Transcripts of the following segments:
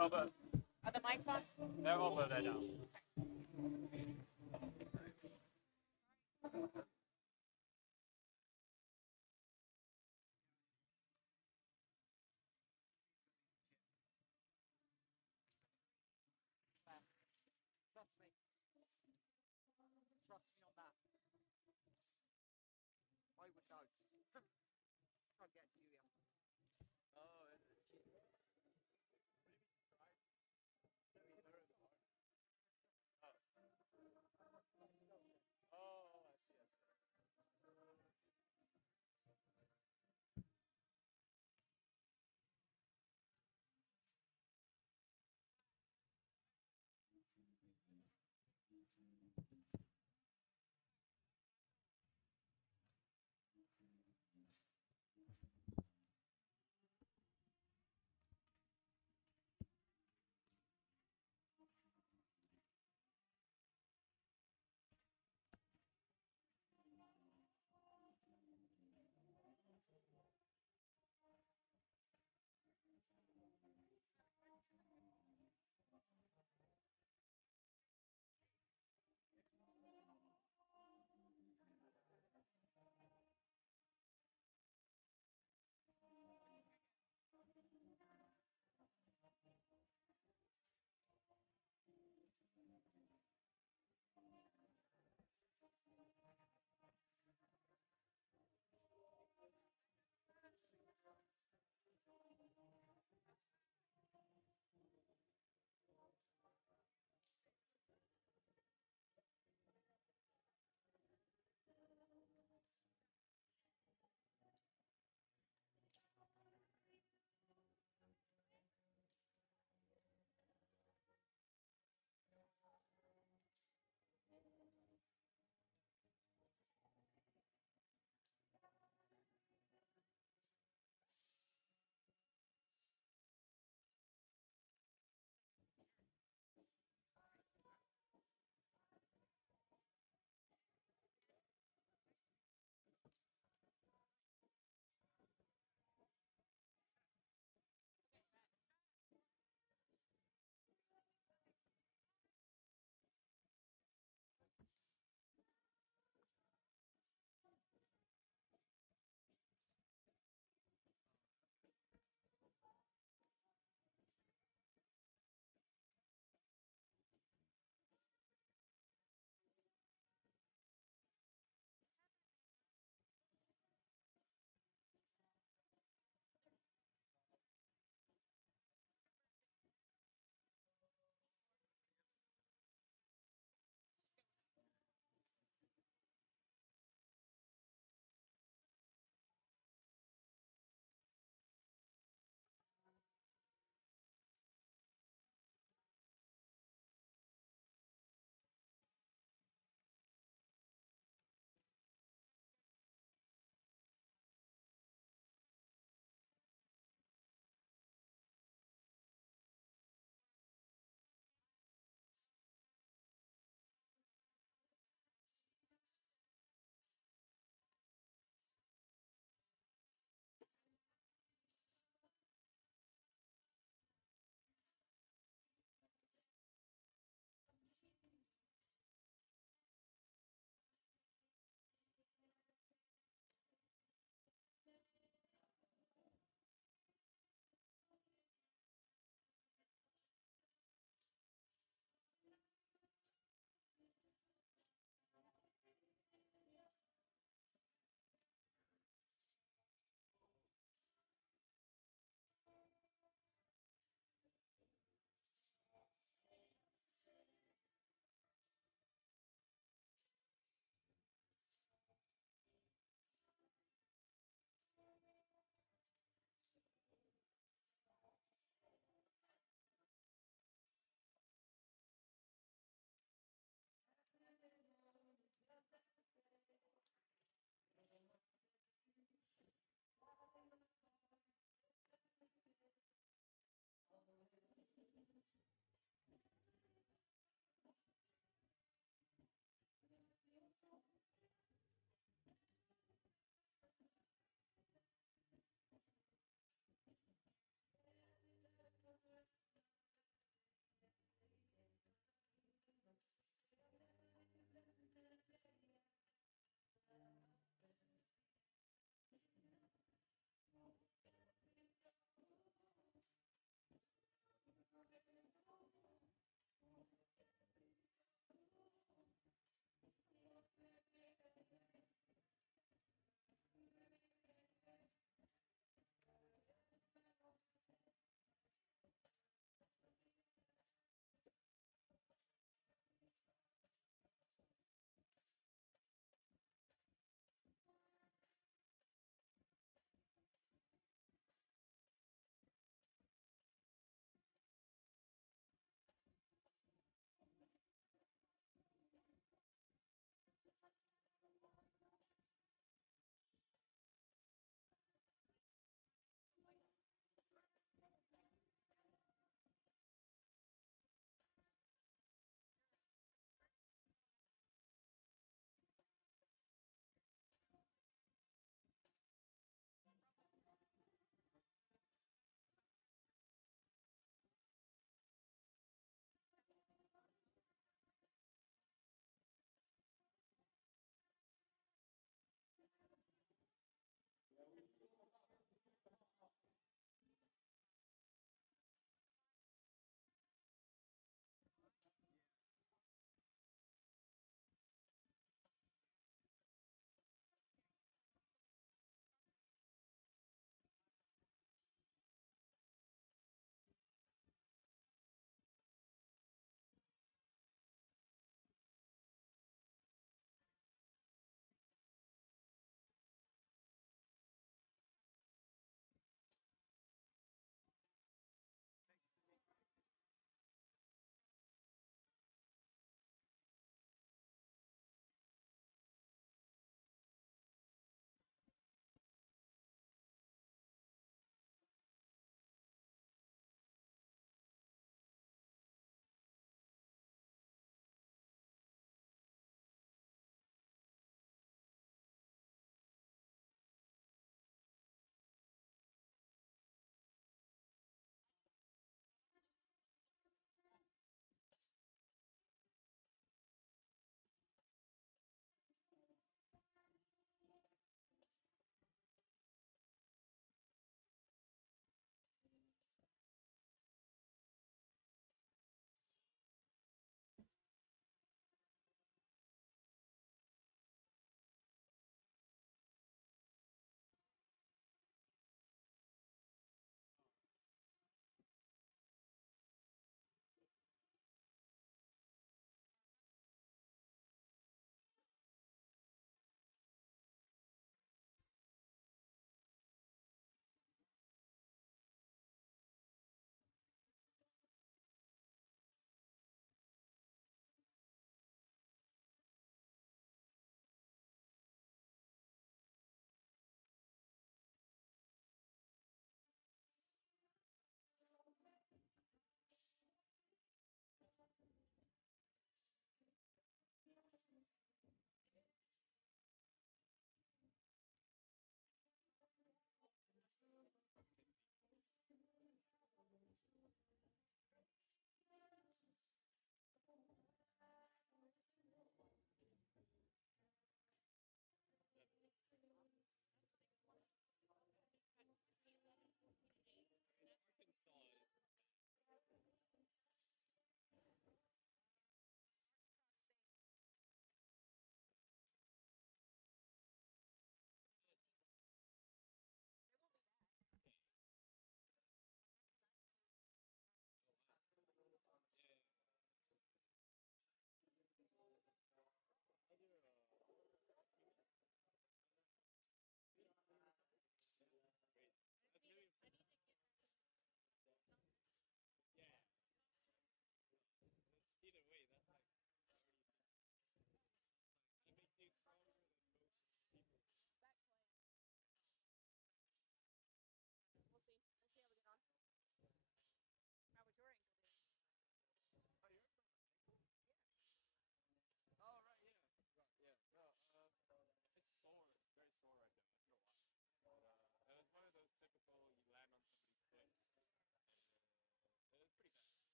Over. Are the mics on? They're over there now. Trust me. Trust me on that. I would know. Can't get to you yet. Oh, geez. Oh, I see.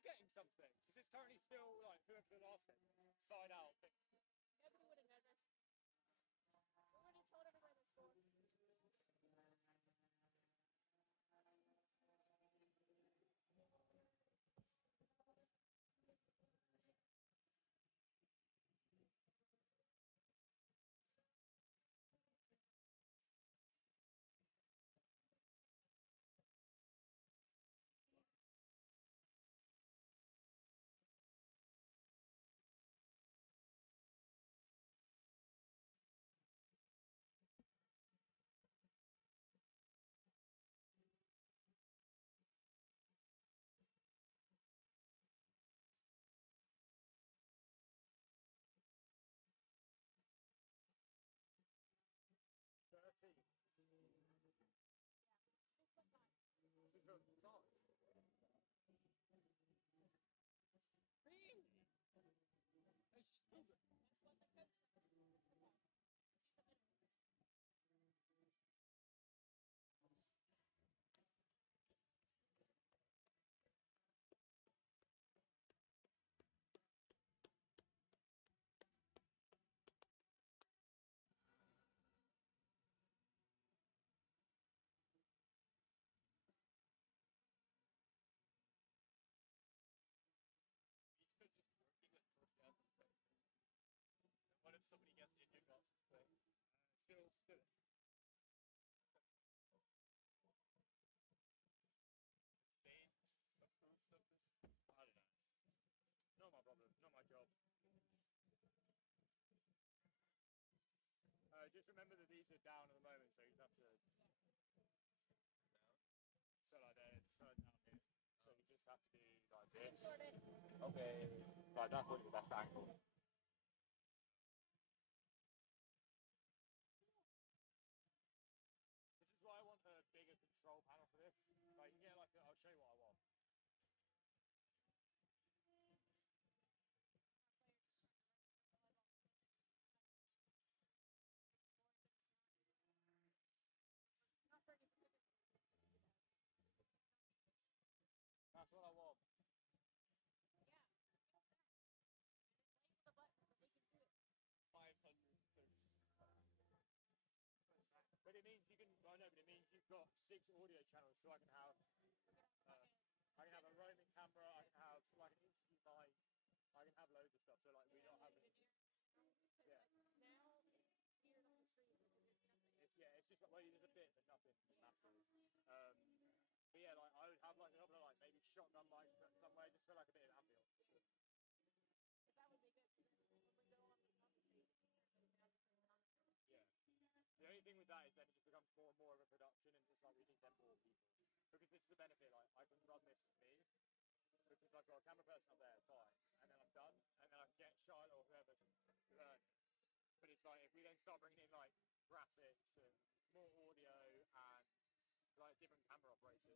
forgetting something? Because it's currently still like whoever the last side out thing. Nobody would have known this. We already told everyone the score. Really? It's just too good. That's what the coach said. What if somebody gets injured whilst playing? Still do it. Spain approved of this? I don't know. Not my problem. Not my job. Just remember that these are down at the moment, so you have to. So like they're turned down here. So you just have to do like this. Okay. Like that's probably the best angle. This is why I want a bigger control panel for this. Like you get like I'll show you what I want. Not for any That's what I want. Yeah. Play with the button, but they can do it. 530. But it means you can. I know, but it means you've got 6 audio channels, so I can have. I can have a roaming camera. I can have like an interview mic. I can have loads of stuff. So like we don't have. Yeah. Now it's weird on the street because there's nothing. It's just like well, there's a bit, but nothing massive. But yeah, like I would have like a couple of like maybe shotgun mics put somewhere just for like a bit of ambience. But that would be good because when we go on the conversation here, we can have different conversations. Yeah. The only thing with that is then it just becomes more and more of a production, and it's like we need then more people because this is the benefit. Like I can run this for me because I've got a camera person up there, fine, and then I'm done, and then I can get Charlotte or whoever to learn. But it's like if we then start bringing in like graphics and more audio and like different camera operators.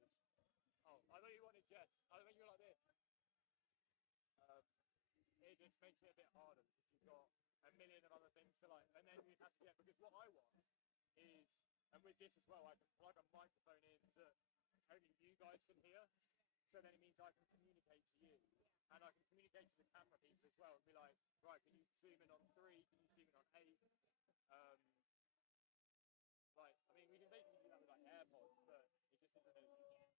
Oh, I thought you wanted jets. I think you were like this. It just makes it a bit harder because you've got a million of other things to like, and then you have to get because what I want is, and with this as well, I can plug a microphone in that only you guys can hear. So then it means I can communicate to you, and I can communicate to the camera people as well, and be like, right, can you zoom in on 3? Can you zoom in on 8? Like, I mean, we can basically do that with like AirPods, but it just isn't as.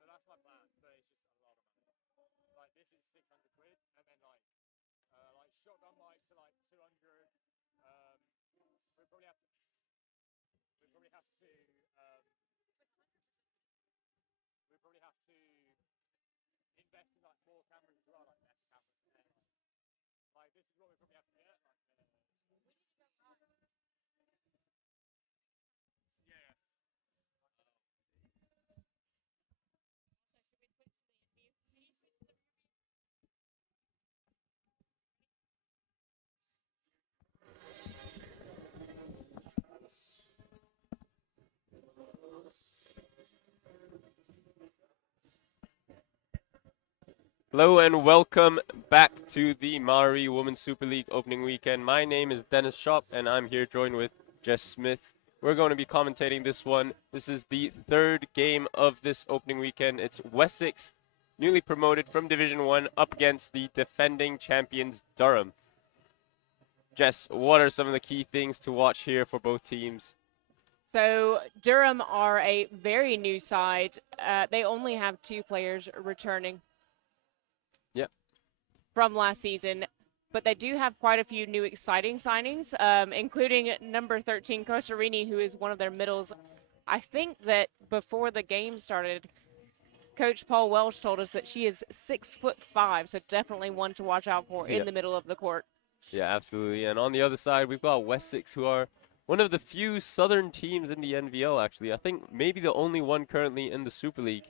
So that's my plan, but it's just a lot of money. Like this is 600 quid, and then like shotgun mics are like 200. We probably have to. We probably have to. We probably have to invest in like more cameras as well, like better cameras. Like this is what we probably have to get. Like, we need to go live. Yeah. So should we switch to the in view? Can you switch to the rear view? Hello and welcome back to the Maori Women's Super League opening weekend. My name is Dennis Shop and I'm here joined with Jess Smith. We're going to be commentating this one. This is the third game of this opening weekend. It's Wessex, newly promoted from Division 1, up against the defending champions Durham. Jess, what are some of the key things to watch here for both teams? So Durham are a very new side. They only have 2 players returning from last season, but they do have quite a few new exciting signings, including number 13, Cosarini, who is one of their middles. I think that before the game started, Coach Paul Welsh told us that she is 6'5", so definitely one to watch out for in the middle of the court. Yeah, absolutely. And on the other side, we've got Wessex, who are one of the few southern teams in the NVL, actually. I think maybe the only one currently in the Super League.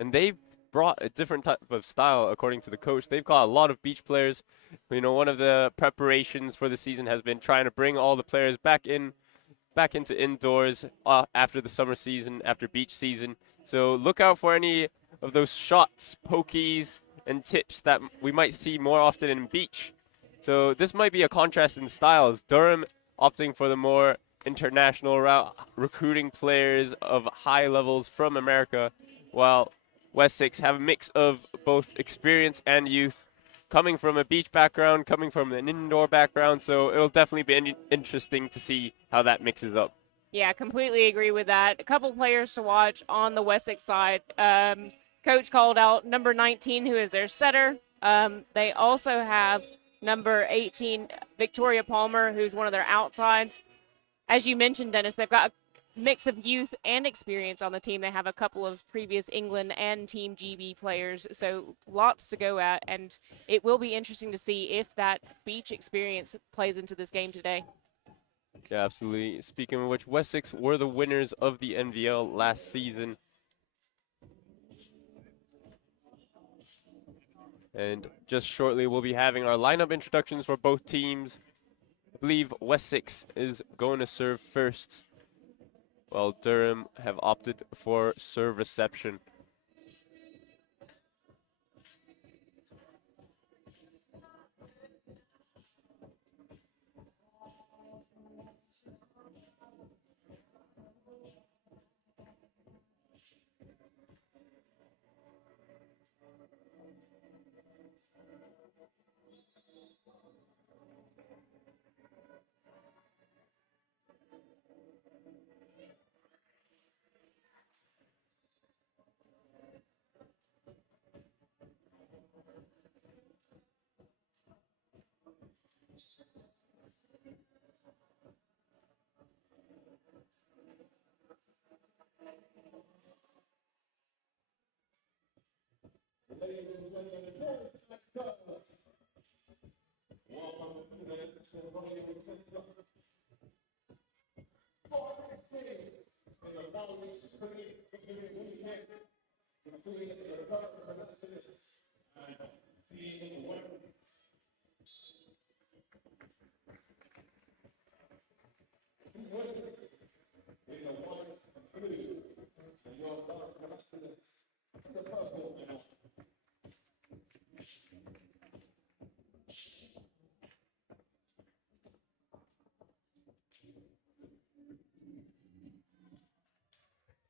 And they've brought a different type of style, according to the coach. They've got a lot of beach players. You know, one of the preparations for the season has been trying to bring all the players back into indoors after the summer season, after beach season. So look out for any of those shots, pokies, and tips that we might see more often in beach. So this might be a contrast in styles. Durham opting for the more international route, recruiting players of high levels from America, while Wessex have a mix of both experience and youth, coming from a beach background, coming from an indoor background. So it'll definitely be interesting to see how that mixes up. Yeah, completely agree with that. A couple players to watch on the Wessex side. Coach called out number 19, who is their setter. They also have number 18, Victoria Palmer, who's one of their outsides. As you mentioned, Dennis, they've got a mix of youth and experience on the team. They have a couple of previous England and Team GB players, so lots to go at, and it will be interesting to see if that beach experience plays into this game today. Yeah, absolutely. Speaking of which, Wessex were the winners of the NVL last season. And just shortly, we'll be having our lineup introductions for both teams. I believe Wessex is going to serve first, while Durham have opted for serve reception.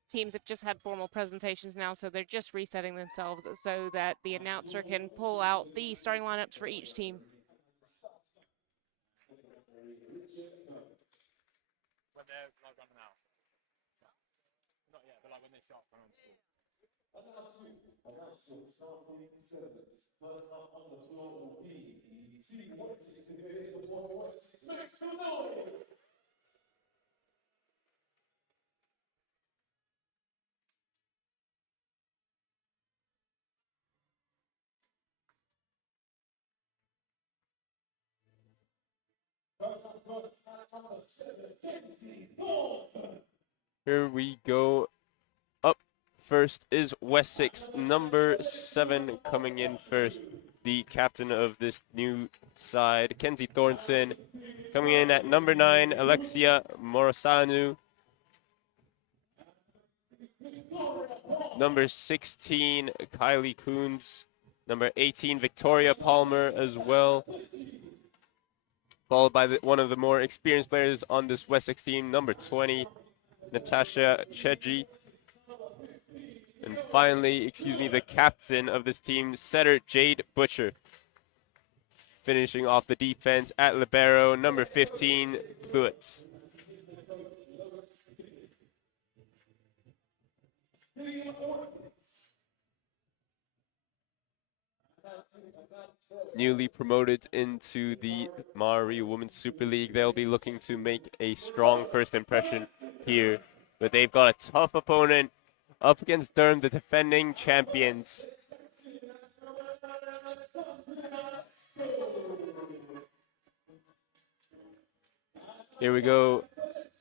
Teams have just had formal presentations now, so they're just resetting themselves so that the announcer can pull out the starting lineups for each team. When they're like running out. Not yet, but like when they start running out. First up on the floor will be Team Wessex, the Wessex. Make some noise! Here we go. Up first is Wessex, number 7 coming in first. The captain of this new side, Kenzie Thornton. Coming in at number 9, Alexia Morosanu. Number 16, Kylie Coons. Number 18, Victoria Palmer as well. followed by one of the more experienced players on this Wessex team, number 20, Natasha Chedji. And finally, the captain of this team, setter Jade Butcher. Finishing off the defense at libero, number 15, Pluitt. Newly promoted into the Mari Women's Super League, they'll be looking to make a strong first impression here. But they've got a tough opponent up against Durham, the defending champions. Here we go.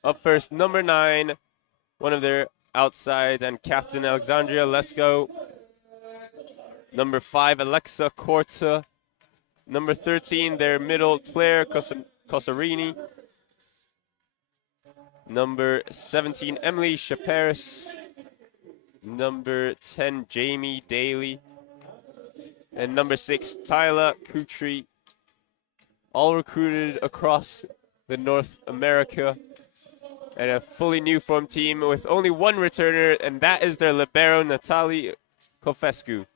Up first, number 9, one of their outsides, and captain Alexandria Lesko. Number 5, Alexa Korta. Number 13, their middle, Claire Cosarini. Number 17, Emily Chaperis. Number 10, Jamie Daly. And number 6, Tyla Kutri. All recruited across the North America. And a fully new form team with only one returner, and that is their libero, Natalie Kofescu.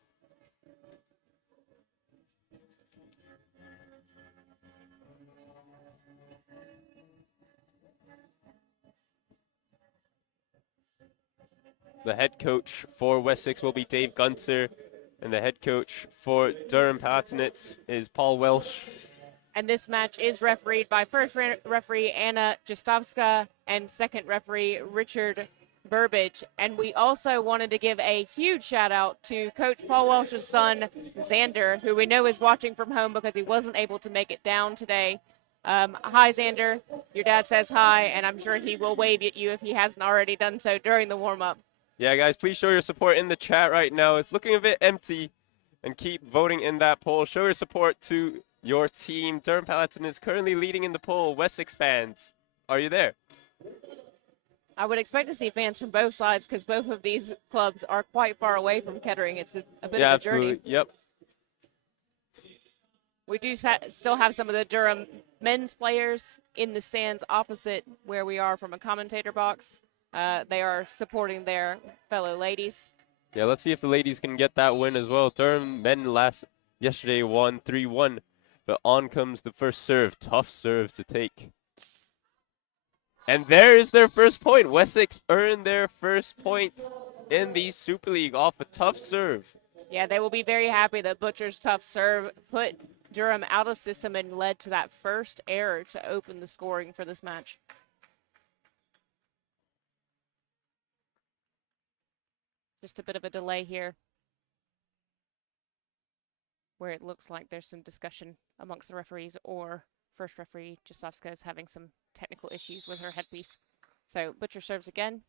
The head coach for Wessex will be Dave Gunter, and the head coach for Durham Palatinates is Paul Welsh. And this match is refereed by first referee Anna Jastovska and second referee Richard Burbage. And we also wanted to give a huge shout out to Coach Paul Welsh's son, Xander, who we know is watching from home because he wasn't able to make it down today. Hi, Xander. Your dad says hi, and I'm sure he will wave at you if he hasn't already done so during the warm-up. Yeah, guys, please show your support in the chat right now. It's looking a bit empty, and keep voting in that poll. Show your support to your team. Durham Palatinates currently leading in the poll. Wessex fans, are you there? I would expect to see fans from both sides because both of these clubs are quite far away from Kettering. It's a bit of a journey. Yep. We do still have some of the Durham men's players in the stands opposite where we are from a commentator box. They are supporting their fellow ladies. Yeah, let's see if the ladies can get that win as well. Durham men yesterday won 3-1, but on comes the first serve. Tough serve to take. And there is their first point. Wessex earned their first point in the Super League off a tough serve. Yeah, they will be very happy that Butcher's tough serve put Durham out of system and led to that first error to open the scoring for this match. Just a bit of a delay here where it looks like there's some discussion amongst the referees, or first referee Jasovska is having some technical issues with her headpiece. So Butcher serves again,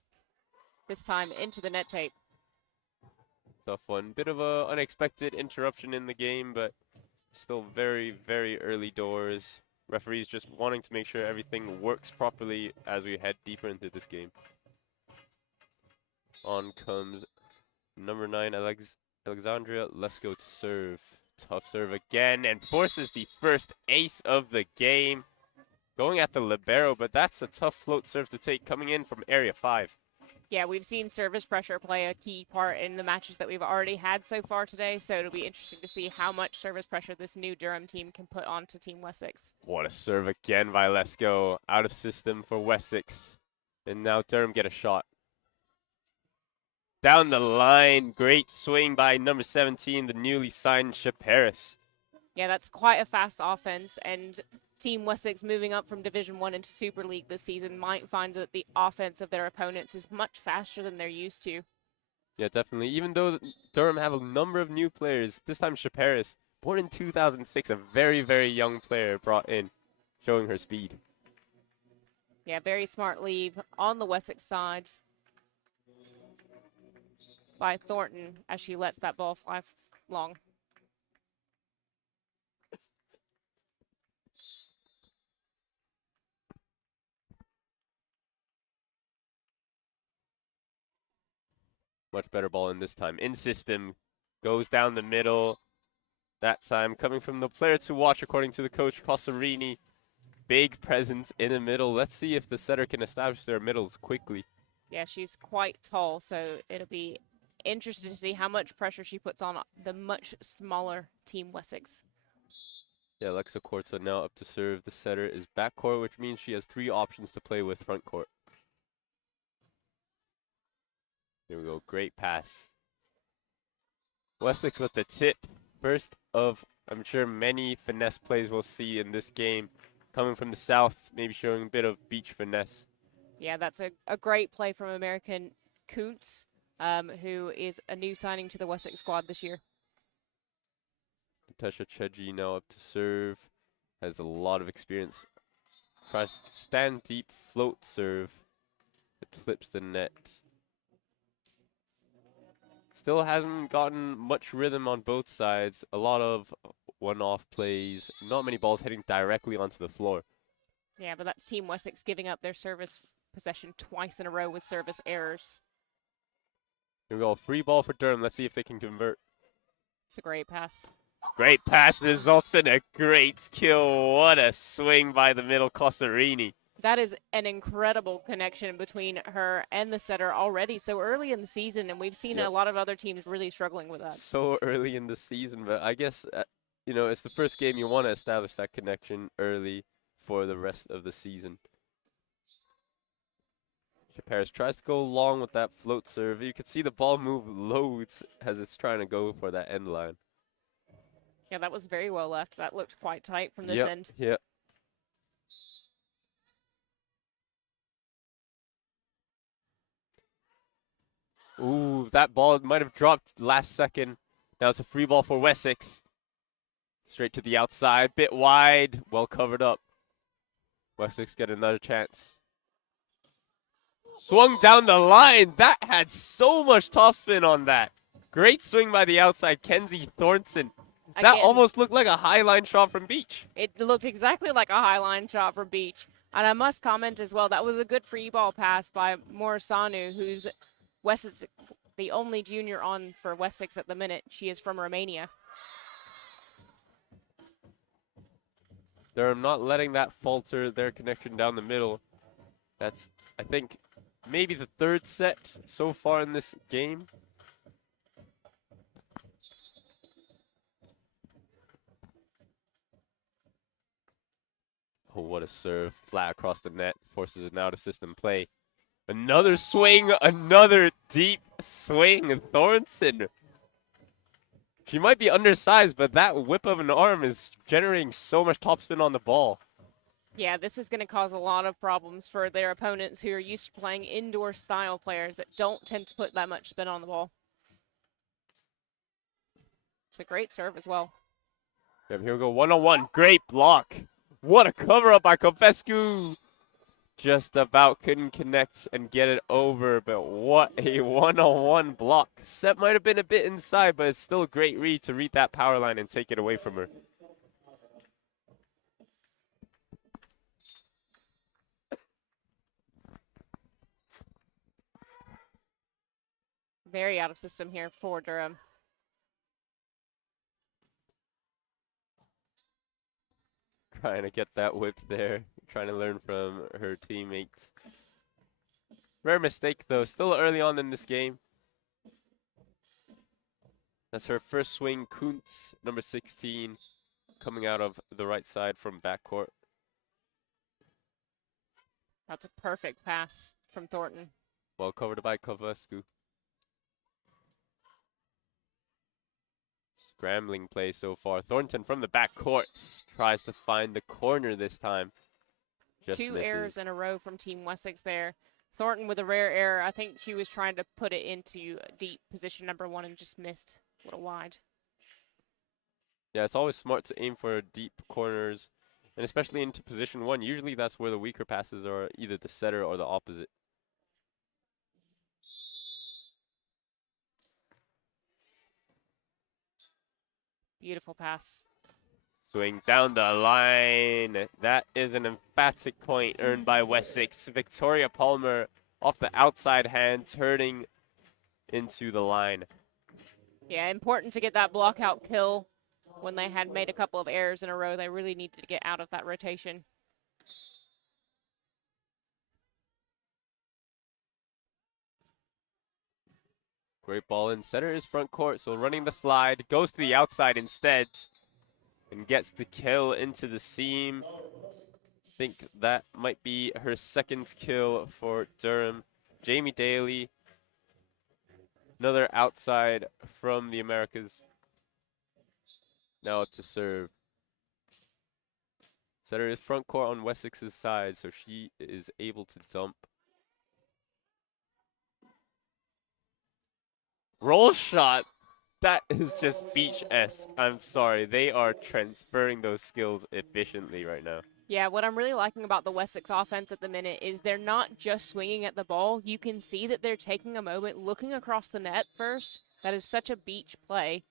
this time into the net tape. Tough one. Bit of a unexpected interruption in the game, but still very, very early doors. Referees just wanting to make sure everything works properly as we head deeper into this game. On comes number 9, Alexandria Lesko to serve. Tough serve again, and forces the first ace of the game. Going at the libero, but that's a tough float serve to take coming in from area 5. Yeah, we've seen service pressure play a key part in the matches that we've already had so far today, so it'll be interesting to see how much service pressure this new Durham team can put onto Team Wessex. What a serve again by Lesko. Out of system for Wessex. And now Durham get a shot. Down the line, great swing by number 17, the newly signed Chaperis. Yeah, that's quite a fast offense, and Team Wessex moving up from Division 1 into Super League this season might find that the offense of their opponents is much faster than they're used to. Yeah, definitely. Even though Durham have a number of new players, this time Chaperis, born in 2006, a very, very young player brought in, showing her speed. Yeah, very smart leave on the Wessex side by Thornton as she lets that ball fly long. Much better ball in this time. In system, goes down the middle. That time coming from the player to watch, according to the coach, Cosarini. big presence in the middle. Let's see if the setter can establish their middles quickly. Yeah, she's quite tall, so it'll be interesting to see how much pressure she puts on the much smaller Team Wessex. Yeah, Alexa Cortza now up to serve. The setter is backcourt, which means she has 3 options to play with front court. Here we go. Great pass. Wessex with the tip. First of, I'm sure, many finesse plays we'll see in this game. Coming from the south, maybe showing a bit of beach finesse. Yeah, that's a great play from American Kuntz, who is a new signing to the Wessex squad this year. Natasha Cheji now up to serve. Has a lot of experience. Tries to stand deep, float serve. It flips the net. Still hasn't gotten much rhythm on both sides. A lot of one-off plays. Not many balls hitting directly onto the floor. Yeah, but that's Team Wessex giving up their service possession twice in a row with service errors. Here we go. Free ball for Durham. Let's see if they can convert. It's a great pass. Great pass results in a great kill. What a swing by the middle Cosarini. That is an incredible connection between her and the setter already so early in the season, and we've seen a lot of other teams really struggling with that. So early in the season, but I guess, you know, it's the first game you want to establish that connection early for the rest of the season. Paris tries to go long with that float serve. You can see the ball move loads as it's trying to go for that end line. Yeah, that was very well left. That looked quite tight from this end. Yeah. Ooh, that ball might have dropped last second. Now it's a free ball for Wessex. Straight to the outside, bit wide, well covered up. Wessex get another chance. Swung down the line. That had so much topspin on that. Great swing by the outside, Kenzie Thornton. That almost looked like a highline shot from Beach. It looked exactly like a highline shot from Beach. And I must comment as well, that was a good free ball pass by Morisanu, who's Wessex, the only junior on for Wessex at the minute. She is from Romania. They're not letting that falter their connection down the middle. That's, I think, maybe the 3rd set so far in this game. Oh, what a serve. Flat across the net. Forces an out-of-system play. Another swing. Another deep swing. Thornton. She might be undersized, but that whip of an arm is generating so much topspin on the ball. Yeah, this is going to cause a lot of problems for their opponents who are used to playing indoor style players that don't tend to put that much spin on the ball. It's a great serve as well. Yep, here we go. 1-on-1. Great block. What a cover up by Copescu. Just about couldn't connect and get it over, but what a 1-on-1 block. Set might have been a bit inside, but it's still a great read to read that power line and take it away from her. Very out of system here for Durham. Trying to get that whip there. Trying to learn from her teammates. Rare mistake, though. Still early on in this game. That's her first swing. Kuntz, number 16, coming out of the right side from backcourt. That's a perfect pass from Thornton. Well covered by Covescu. Scrambling play so far. Thornton from the backcourt tries to find the corner this time. Just 2 misses. errors in a row from Team Wessex there. Thornton with a rare error. I think she was trying to put it into deep position number 1 and just missed a little wide. Yeah, it's always smart to aim for deep corners, and especially into position 1. Usually that's where the weaker passes are, either the setter or the opposite. Beautiful pass. Swing down the line. That is an emphatic point earned by Wessex. Victoria Palmer off the outside hand, turning into the line. Yeah, important to get that block out kill when they had made a couple of errors in a row. They really needed to get out of that rotation. Great ball in. Setter is front court, so running the slide. Goes to the outside instead. And gets the kill into the seam. Think that might be her second kill for Durham. Jamie Daly. Another outside from the Americas. Now up to serve. Setter is front court on Wessex's side, so she is able to dump. Roll shot. That is just beach-esque. I'm sorry. They are transferring those skills efficiently right now. Yeah, what I'm really liking about the Wessex offense at the minute is they're not just swinging at the ball. You can see that they're taking a moment, looking across the net first. That is such a beach play,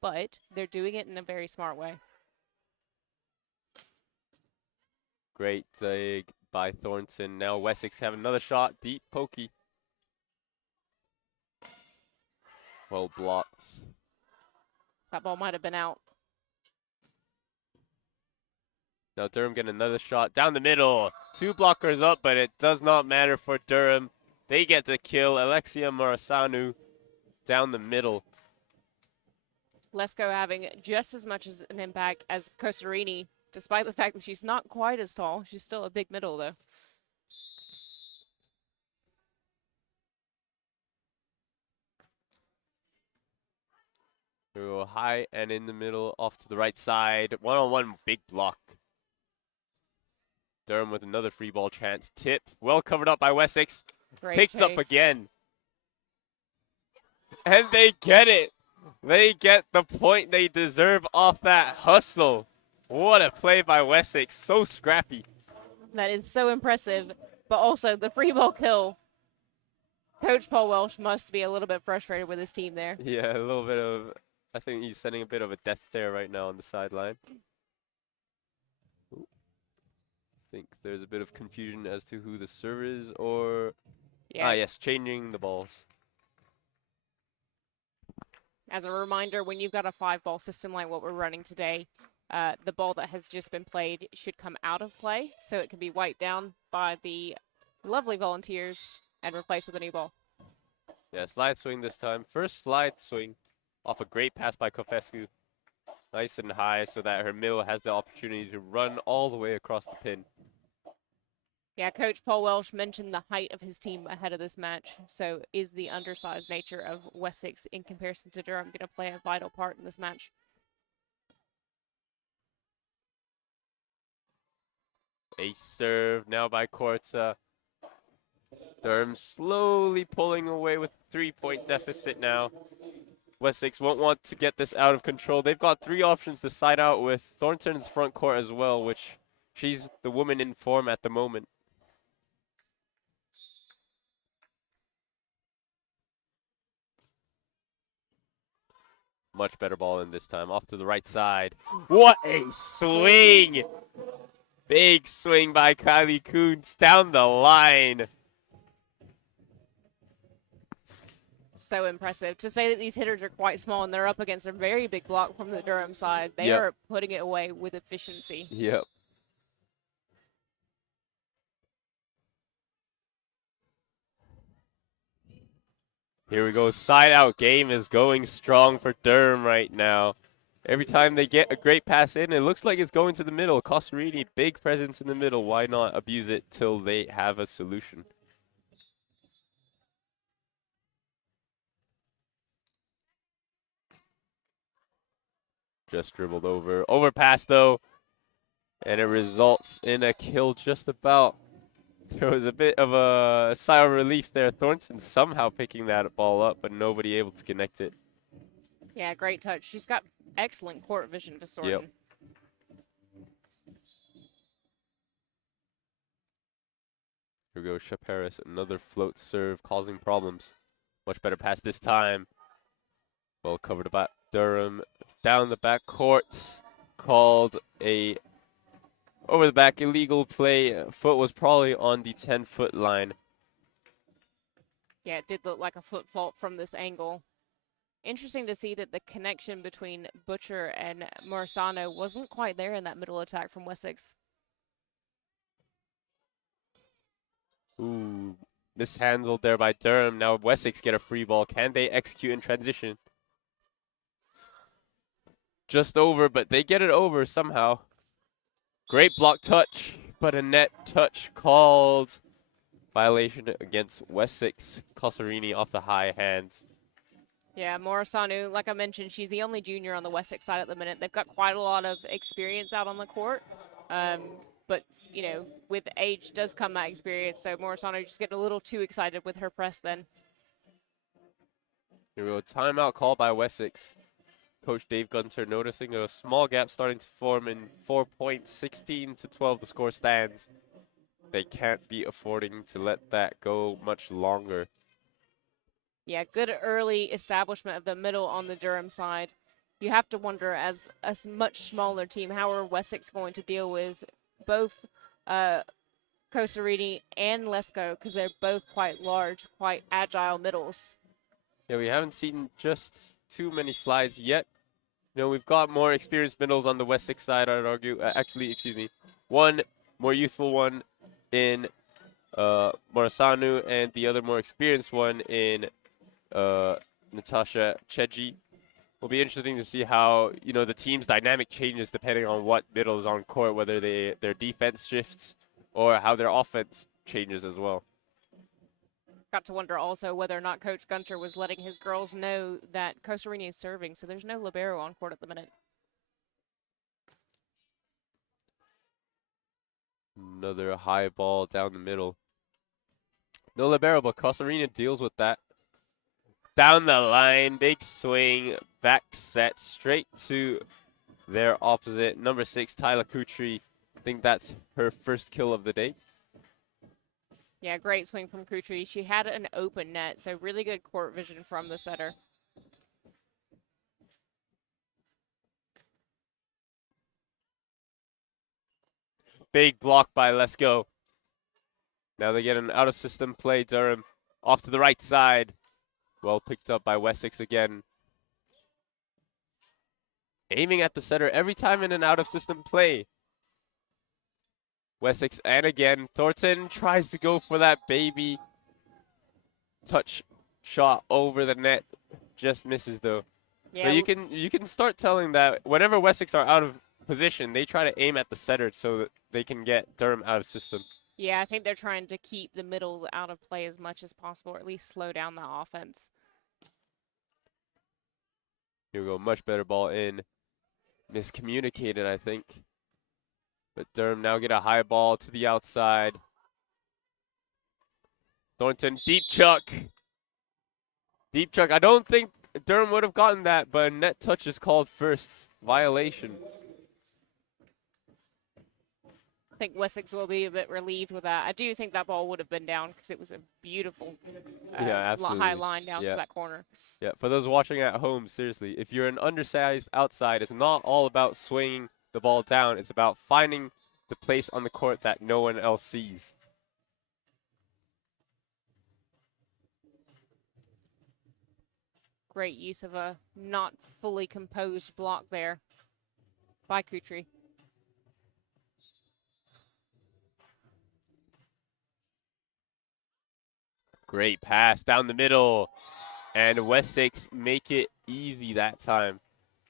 but they're doing it in a very smart way. Great dig by Thornton. Now Wessex have another shot. Deep pokey. Well blocked. That ball might have been out. Now Durham getting another shot down the middle. 2 blockers up, but it does not matter for Durham. They get the kill. Alexia Morasanu down the middle. Lesko having just as much as an impact as Cosarini, despite the fact that she's not quite as tall. She's still a big middle, though. We go high and in the middle, off to the right side. One-on-one, big block. Durham with another free ball chance. Tip, well covered up by Wessex. Great Picked up chase. again. And they get it. They get the point they deserve off that hustle. What a play by Wessex. So scrappy. That is so impressive, but also the free ball kill. Coach Paul Welsh must be a little bit frustrated with his team there. Yeah, a little bit of, I think he's sending a bit of a death stare right now on the sideline. Think there's a bit of confusion as to who the server is, or yes, changing the balls. As a reminder, when you've got a 5-ball system like what we're running today, the ball that has just been played should come out of play, so it can be wiped down by the lovely volunteers and replaced with a new ball. Yeah, slide swing this time. First slide swing off a great pass by Kofescu. Nice and high so that her middle has the opportunity to run all the way across the pin. Yeah, Coach Paul Welsh mentioned the height of his team ahead of this match. So is the undersized nature of Wessex in comparison to Durham going to play a vital part in this match? Ace serve now by Kortza. Durham slowly pulling away with 3-point deficit now. Wessex won't want to get this out of control. They've got 3 options to side out with. Thornton's front court as well, which she's the woman in form at the moment. Much better ball in this time. Off to the right side. What a swing! Big swing by Kylie Kuntz down the line. So impressive. To say that these hitters are quite small and they're up against a very big block from the Durham side, they are putting it away with efficiency. Yep. Here we go. Side out game is going strong for Durham right now. Every time they get a great pass in, it looks like it's going to the middle. Cosarini, big presence in the middle. Why not abuse it till they have a solution? Just dribbled over. Overpass, though. And it results in a kill just about. There was a bit of a sigh of relief there. Thornton somehow picking that ball up, but nobody able to connect it. Yeah, great touch. She's got excellent court vision to sort in. Here we go, Shaparis, another float serve causing problems. Much better pass this time. Well covered by Durham. Down the back court. Called a over the back illegal play. Foot was probably on the 10-foot line. Yeah, it did look like a foot fault from this angle. Interesting to see that the connection between Butcher and Morisano wasn't quite there in that middle attack from Wessex. Ooh, Mishandled there by Durham. Now Wessex get a free ball. Can they execute in transition? Just over, but they get it over somehow. Great block touch, but a net touch called. Violation against Wessex. Cosarini off the high hand. Yeah, Morisanu, like I mentioned, she's the only junior on the Wessex side at the minute. They've got quite a lot of experience out on the court. But, you know, with age does come that experience. So Morisanu just getting a little too excited with her press then. Here we go. Timeout called by Wessex. Coach Dave Gunter noticing a small gap starting to form in 4 points, 16 to 12 the score stands. They can't be affording to let that go much longer. Yeah, good early establishment of the middle on the Durham side. You have to wonder, as a much smaller team, how are Wessex going to deal with both Cosarini and Lesko, because they're both quite large, quite agile middles. Yeah, we haven't seen just too many slides yet. You know, we've got more experienced middles on the Wessex side, I'd argue. Actually, excuse me, one more youthful one in Morisanu, and the other more experienced one in Natasha Cheji. Will be interesting to see how, you know, the team's dynamic changes depending on what middle is on court, whether their defense shifts or how their offense changes as well. Got to wonder also whether or not Coach Gunter was letting his girls know that Cosarini is serving, so there's no libero on court at the minute. Another high ball down the middle. No libero, but Cosarini deals with that. Down the line, big swing, back set, straight to their opposite. Number 6, Tyler Kutri. I think that's her first kill of the day. Yeah, great swing from Kutri. She had an open net, so really good court vision from the setter. Big block by Let's Go. Now they get an out-of-system play. Durham off to the right side. Well picked up by Wessex again. Aiming at the setter every time in an out-of-system play. Wessex, and again, Thornton tries to go for that baby touch shot over the net. Just misses though. Yeah, But you can start telling that whenever Wessex are out of position, they try to aim at the setter so that they can get Durham out of system. Yeah, I think they're trying to keep the middles out of play as much as possible, or at least slow down the offense. Here we go, much better ball in. Miscommunicated, I think. But Durham now get a high ball to the outside. Thornton, deep chuck. Deep chuck. I don't think Durham would have gotten that, but a net touch is called first. Violation. I think Wessex will be a bit relieved with that. I do think that ball would have been down because it was a beautiful high line down to that corner. Yeah, for those watching at home, seriously, if you're an undersized outside, it's not all about swinging the ball down. It's about finding the place on the court that no one else sees. Great use of a not fully composed block there by Kutri. Great pass down the middle. And Wessex make it easy that time.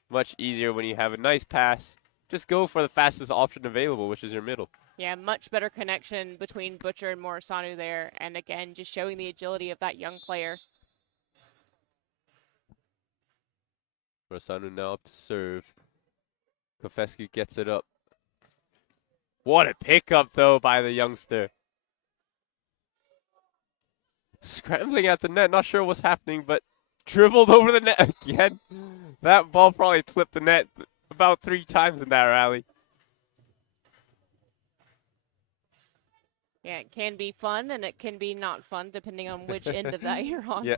Much easier when you have a nice pass. Just go for the fastest option available, which is your middle. Yeah, much better connection between Butcher and Morisanu there. And again, just showing the agility of that young player. Morisanu now up to serve. Kofescu gets it up. What a pickup, though, by the youngster. Scrambling at the net, not sure what's happening, but dribbled over the net again. That ball probably clipped the net about 3 times in that rally. Yeah, it can be fun and it can be not fun depending on which end of that you're on. Yeah.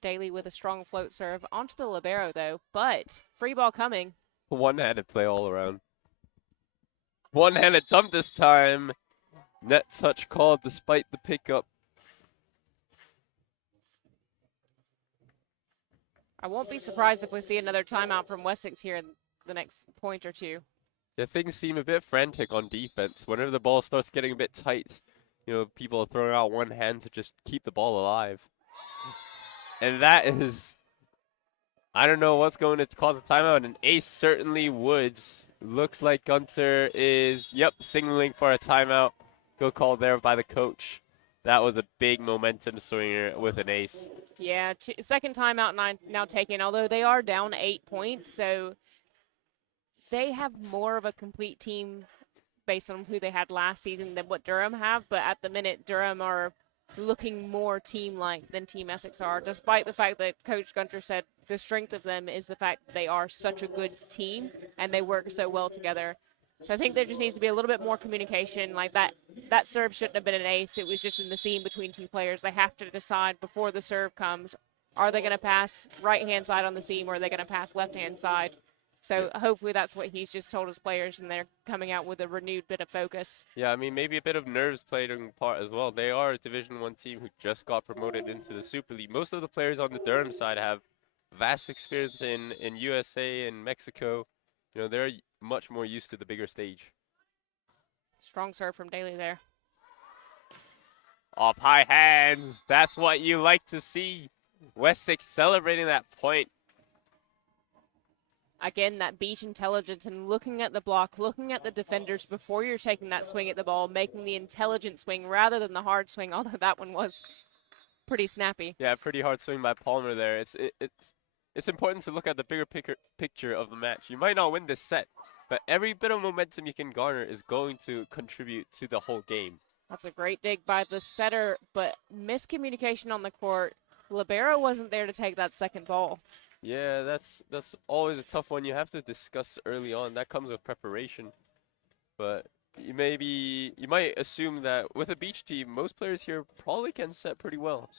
Daly with a strong float serve onto the libero though, but free ball coming. One-handed play all around. One-handed dump this time. Net touch called despite the pickup. I won't be surprised if we see another timeout from Wessex here in the next point or two. Yeah, things seem a bit frantic on defense. Whenever the ball starts getting a bit tight, people are throwing out one hand to just keep the ball alive. And that is, I don't know what's going to cause a timeout. An ace certainly would. Looks like Gunter is, signaling for a timeout. Good call there by the coach. That was a big momentum swinger with an ace. Yeah, second timeout now taken, although they are down 8 points, so they have more of a complete team based on who they had last season than what Durham have. But at the minute, Durham are looking more team-like than Team Essex are, despite the fact that Coach Gunter said the strength of them is the fact that they are such a good team and they work so well together. So I think there just needs to be a little bit more communication. Like that serve shouldn't have been an ace. It was just in the seam between two players. They have to decide before the serve comes, are they going to pass right-hand side on the seam or are they going to pass left-hand side? So hopefully that's what he's just told his players, and they're coming out with a renewed bit of focus. Yeah, I mean, maybe a bit of nerves played a part as well. They are a Division I team who just got promoted into the Super League. Most of the players on the Durham side have vast experience in USA and Mexico. They're much more used to the bigger stage. Strong serve from Daly there. Off high hands. That's what you like to see. Wessex celebrating that point. Again, that beach intelligence and looking at the block, looking at the defenders before you're taking that swing at the ball, making the intelligent swing rather than the hard swing, although that one was pretty snappy. Yeah, pretty hard swing by Palmer there. It's important to look at the bigger picture of the match. You might not win this set, but every bit of momentum you can garner is going to contribute to the whole game. That's a great dig by the setter, but miscommunication on the court. Libero wasn't there to take that second ball. Yeah, that's always a tough one. You have to discuss early on. That comes with preparation. But you might assume that with a beach team, most players here probably can set pretty well.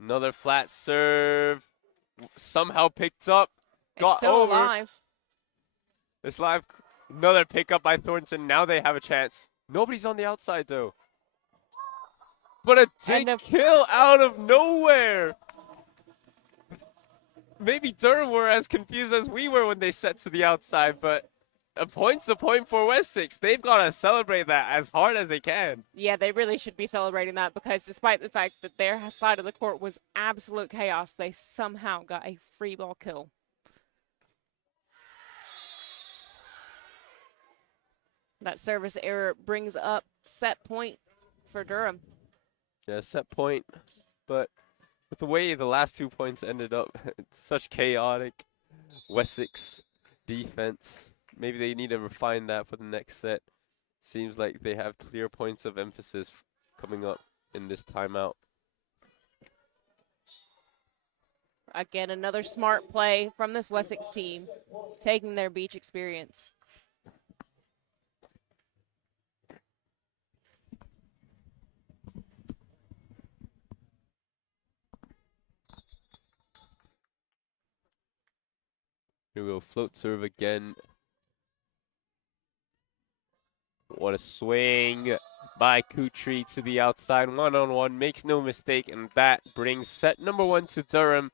Another flat serve. Somehow picked up. Got It's still over. alive. It's live. Another pickup by Thornton. Now they have a chance. Nobody's on the outside, though. But a dig kill out of nowhere. Maybe Durham were as confused as we were when they set to the outside, but a point's a point for Wessex. They've got to celebrate that as hard as they can. Yeah, they really should be celebrating that because despite the fact that their side of the court was absolute chaos, they somehow got a free ball kill. That service error brings up set point for Durham. Yeah, set point, but with the way the last 2 points ended up, it's such chaotic Wessex defense. Maybe they need to refine that for the next set. Seems like they have clear points of emphasis coming up in this timeout. Again, another smart play from this Wessex team, taking their beach experience. Here we go, float serve again. What a swing by Kutri to the outside, one-on-one, makes no mistake, and that brings set number 1 to Durham.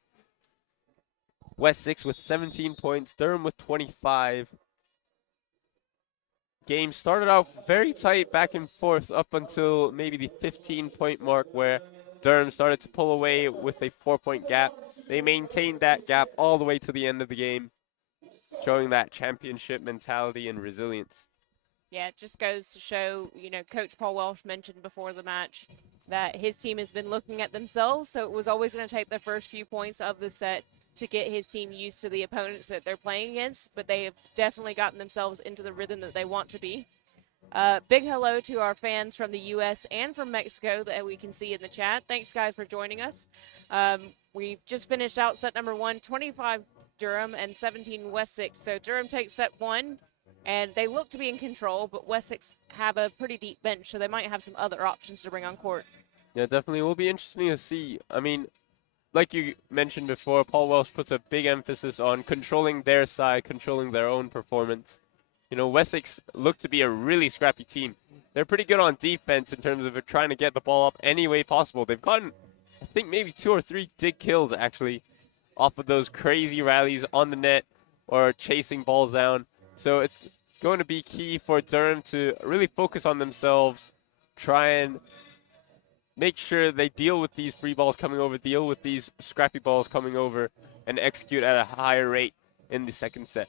Wessex with 17 points, Durham with 25. Game started off very tight back and forth up until maybe the 15-point mark where Durham started to pull away with a 4-point gap. They maintained that gap all the way to the end of the game, showing that championship mentality and resilience. Yeah, it just goes to show, Coach Paul Welsh mentioned before the match that his team has been looking at themselves, so it was always going to take the first few points of the set to get his team used to the opponents that they're playing against, but they have definitely gotten themselves into the rhythm that they want to be. Big hello to our fans from the U.S. and from Mexico that we can see in the chat. Thanks, guys, for joining us. We've just finished out set number 1, 25 Durham and 17 Wessex. So Durham takes set 1, and they look to be in control, but Wessex have a pretty deep bench, so they might have some other options to bring on court. Yeah, definitely. It will be interesting to see. I mean, like you mentioned before, Paul Welsh puts a big emphasis on controlling their side, controlling their own performance. Wessex look to be a really scrappy team. They're pretty good on defense in terms of trying to get the ball up any way possible. They've gotten, I think, maybe 2 or 3 dig kills, actually, off of those crazy rallies on the net or chasing balls down. So it's going to be key for Durham to really focus on themselves, try and make sure they deal with these free balls coming over, deal with these scrappy balls coming over, and execute at a higher rate in the second set.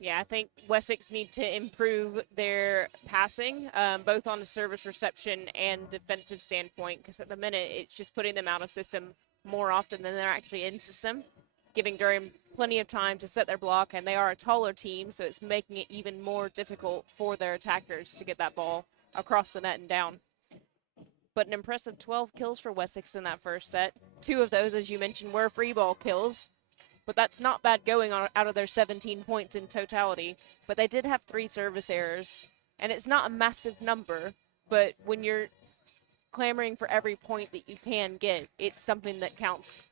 Yeah, I think Wessex need to improve their passing, both on a service reception and defensive standpoint, because at the minute it's just putting them out of system more often than they're actually in system, giving Durham plenty of time to set their block, and they are a taller team, so it's making it even more difficult for their attackers to get that ball across the net and down. But an impressive 12 kills for Wessex in that first set. 2 of those, as you mentioned, were free ball kills. But that's not bad going on out of their 17 points in totality. But they did have 3 service errors. And it's not a massive number, but when you're clamoring for every point that you can get, it's something that counts.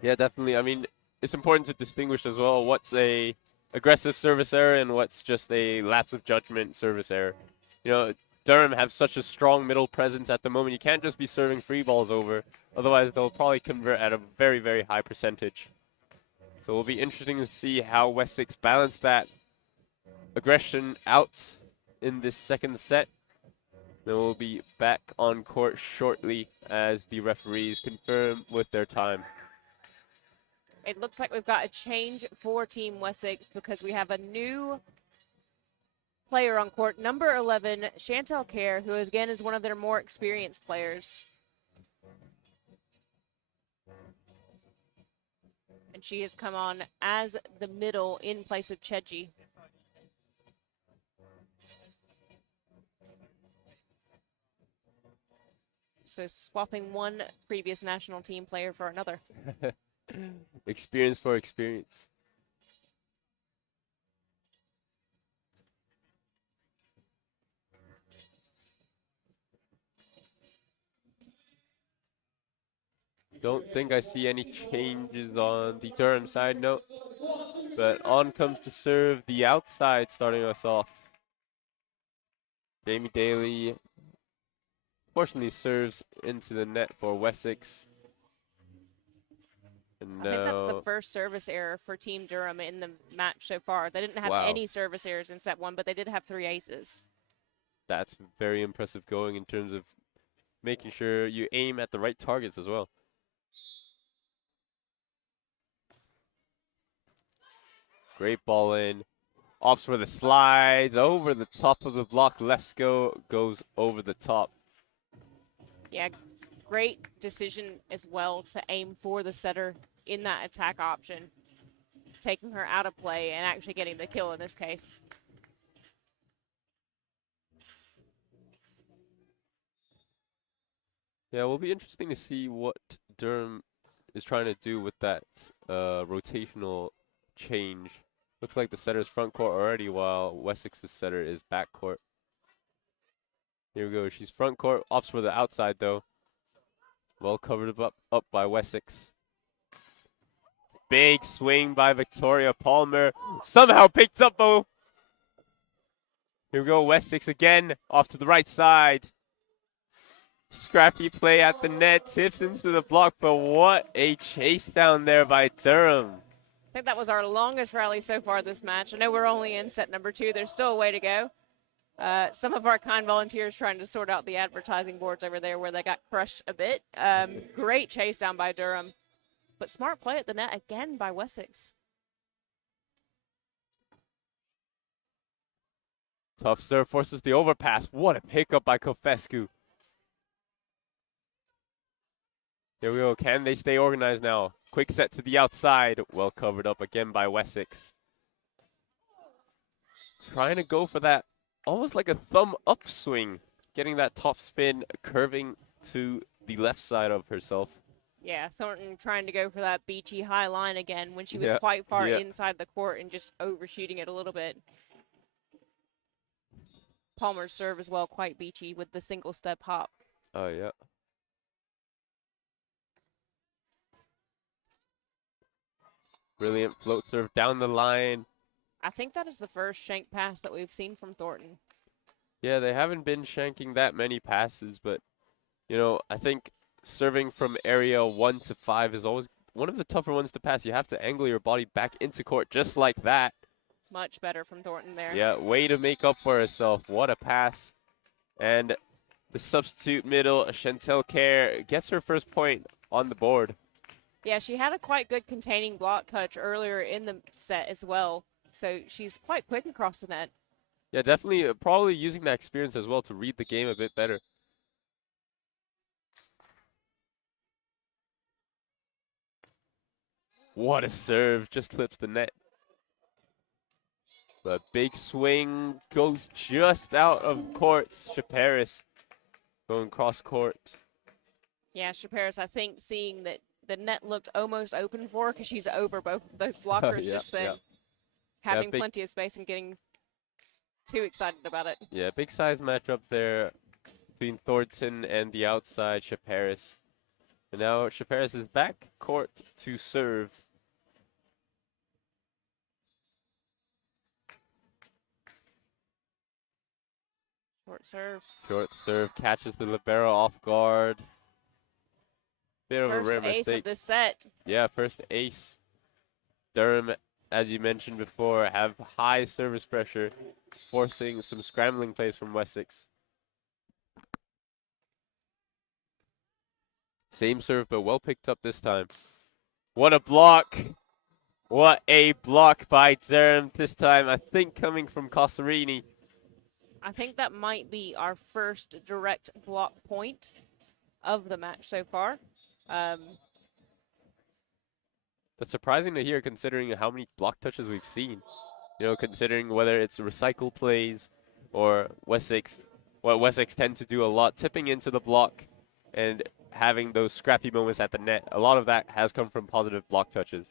Yeah, definitely. I mean, it's important to distinguish as well what's a aggressive service error and what's just a lapse of judgment service error. You know, Durham have such a strong middle presence at the moment. You can't just be serving free balls over. Otherwise, they'll probably convert at a very, very high percentage. So it will be interesting to see how Wessex balance that aggression out in this second set. Then we'll be back on court shortly as the referees confirm with their time. It looks like we've got a change for Team Wessex because we have a new player on court, number 11, Chantel Kerr, who again is one of their more experienced players. And she has come on as the middle in place of Cheji. So swapping one previous national team player for another. Experience for experience. Don't think I see any changes on the Durham side, no. But on comes to serve the outside, starting us off. Jamie Daly, fortunately, serves into the net for Wessex. And I think that's the first service error for Team Durham in the match so far. They didn't have any service errors in set 1, but they did have 3 aces. That's very impressive going in terms of making sure you aim at the right targets as well. Great ball in. Opts for the slides. Over the top of the block. Lesko goes over the top. Yeah, great decision as well to aim for the setter in that attack option. Taking her out of play and actually getting the kill in this case. Yeah, it will be interesting to see what Durham is trying to do with that rotational change. Looks like the setter's front court already, while Wessex's setter is back court. Here we go. She's front court. Opts for the outside, though. Well covered up by Wessex. Big swing by Victoria Palmer. Somehow picked up, though. Here we go. Wessex again. Off to the right side. Scrappy play at the net. Tips into the block, but what a chase down there by Durham. I think that was our longest rally so far this match. I know we're only in set number 2. There's still a way to go. Some of our kind volunteers trying to sort out the advertising boards over there where they got crushed a bit. Great chase down by Durham. But smart play at the net again by Wessex. Tough serve forces the overpass. What a pickup by Kofescu. Here we go. Can they stay organized now? Quick set to the outside. Well covered up again by Wessex. Trying to go for that almost like a thumb up swing. Getting that top spin, curving to the left side of herself. Yeah, Thornton trying to go for that beachy high line again when she was quite far inside the court and just overshooting it a little bit. Palmer's serve as well, quite beachy with the single step hop. Oh, yeah. Brilliant float serve down the line. I think that is the first shank pass that we've seen from Thornton. Yeah, they haven't been shanking that many passes, but, you know, I think serving from area 1 to 5 is always one of the tougher ones to pass. You have to angle your body back into court just like that. Much better from Thornton there. Yeah, way to make up for herself. What a pass. And the substitute middle, Chantel Kerr, gets her first point on the board. Yeah, she had a quite good containing block touch earlier in the set as well. So she's quite quick across the net. Yeah, definitely probably using that experience as well to read the game a bit better. What a serve, just clips the net. But big swing goes just out of court. Shaparis going cross court. Yeah, Shaparis, I think, seeing that the net looked almost open for her because she's over both of those blockers just then. Having plenty of space and getting too excited about it. Yeah, big size matchup there between Thornton and the outside Shaparis. And now Shaparis is back court to serve. Short serve. Short serve catches the libero off guard. Bit of a rare First ace mistake. of this set. Yeah, first ace. Durham, as you mentioned before, have high service pressure, forcing some scrambling plays from Wessex. Same serve, but well picked up this time. What a block. What a block by Durham this time, I think coming from Cosarini. I think that might be our first direct block point of the match so far. That's surprising to hear considering how many block touches we've seen. You know, considering whether it's recycle plays or Wessex, what Wessex tend to do a lot, tipping into the block and having those scrappy moments at the net. A lot of that has come from positive block touches.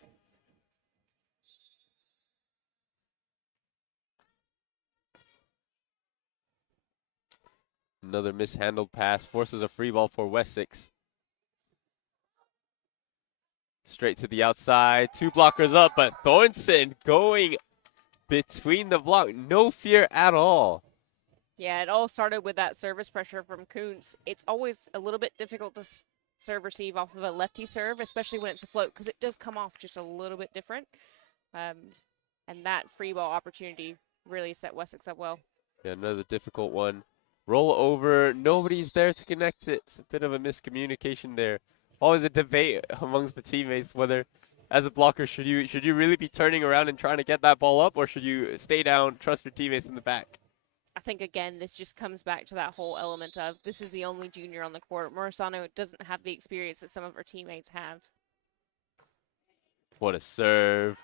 Another mishandled pass forces a free ball for Wessex. Straight to the outside, 2 blockers up, but Thornton going between the block, no fear at all. Yeah, it all started with that service pressure from Kuntz. It's always a little bit difficult to serve receive off of a lefty serve, especially when it's a float, because it does come off just a little bit different. And that free ball opportunity really set Wessex up well. Yeah, another difficult one. Roll over, nobody's there to connect it. It's a bit of a miscommunication there. Always a debate amongst the teammates whether, as a blocker, should you really be turning around and trying to get that ball up, or should you stay down, trust your teammates in the back? I think, again, this just comes back to that whole element of this is the only junior on the court. Morisano doesn't have the experience that some of her teammates have. What a serve.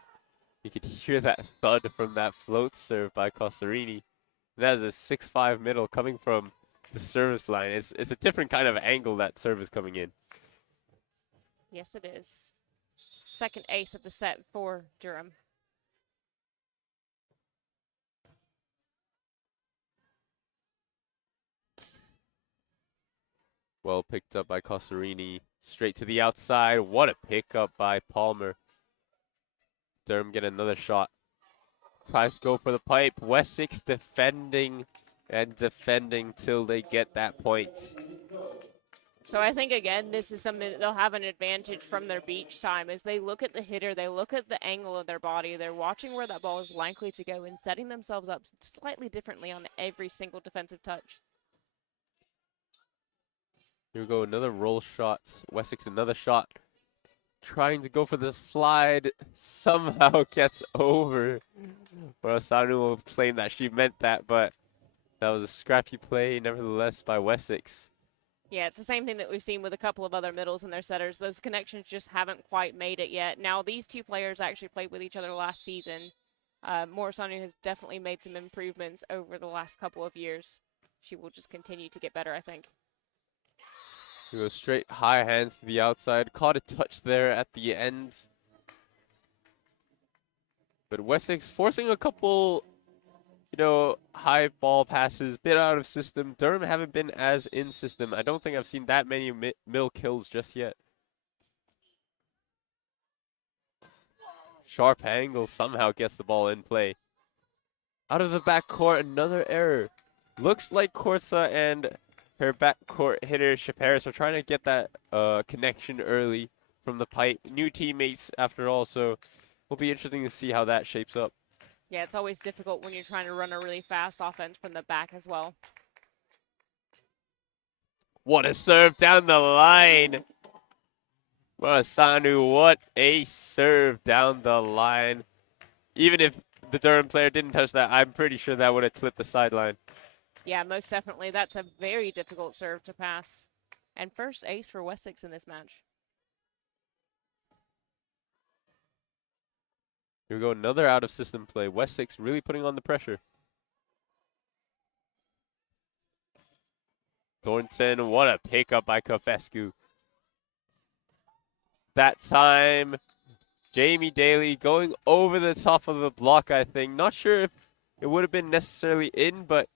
You could hear that thud from that float serve by Cosarini. That is a 6'5" middle coming from the service line. It's a different kind of angle that serve is coming in. Yes, it is. Second ace of the set for Durham. Well picked up by Cosarini. Straight to the outside. What a pickup by Palmer. Durham get another shot. Tries to go for the pipe. Wessex defending and defending till they get that point. So I think, again, this is something that they'll have an advantage from their beach time as they look at the hitter, they look at the angle of their body, they're watching where that ball is likely to go and setting themselves up slightly differently on every single defensive touch. Here we go, another roll shot. Wessex, another shot. Trying to go for the slide. Somehow gets over. Morisano will claim that she meant that, but that was a scrappy play, nevertheless, by Wessex. Yeah, it's the same thing that we've seen with a couple of other middles and their setters. Those connections just haven't quite made it yet. Now, these two players actually played with each other last season. Morisano has definitely made some improvements over the last couple of years. She will just continue to get better, I think. We go straight high hands to the outside. Caught a touch there at the end. But Wessex forcing a couple, high ball passes, bit out of system. Durham haven't been as in system. I don't think I've seen that many mill kills just yet. Sharp angle somehow gets the ball in play. Out of the backcourt, another error. Looks like Korza and her backcourt hitter, Shaparis, are trying to get that connection early. from the pipe. New teammates after all, so will be interesting to see how that shapes up. Yeah, it's always difficult when you're trying to run a really fast offense from the back as well. What a serve down the line. Morosanu, what a serve down the line. Even if the Durham player didn't touch that, I'm pretty sure that would have clipped the sideline. Yeah, most definitely. That's a very difficult serve to pass. And first ace for Wessex in this match. Here we go, another out-of-system play. Wessex really putting on the pressure. Thornton, what a pickup by Kofescu. That time, Jamie Daly going over the top of the block, I think. Not sure if it would have been necessarily in, but,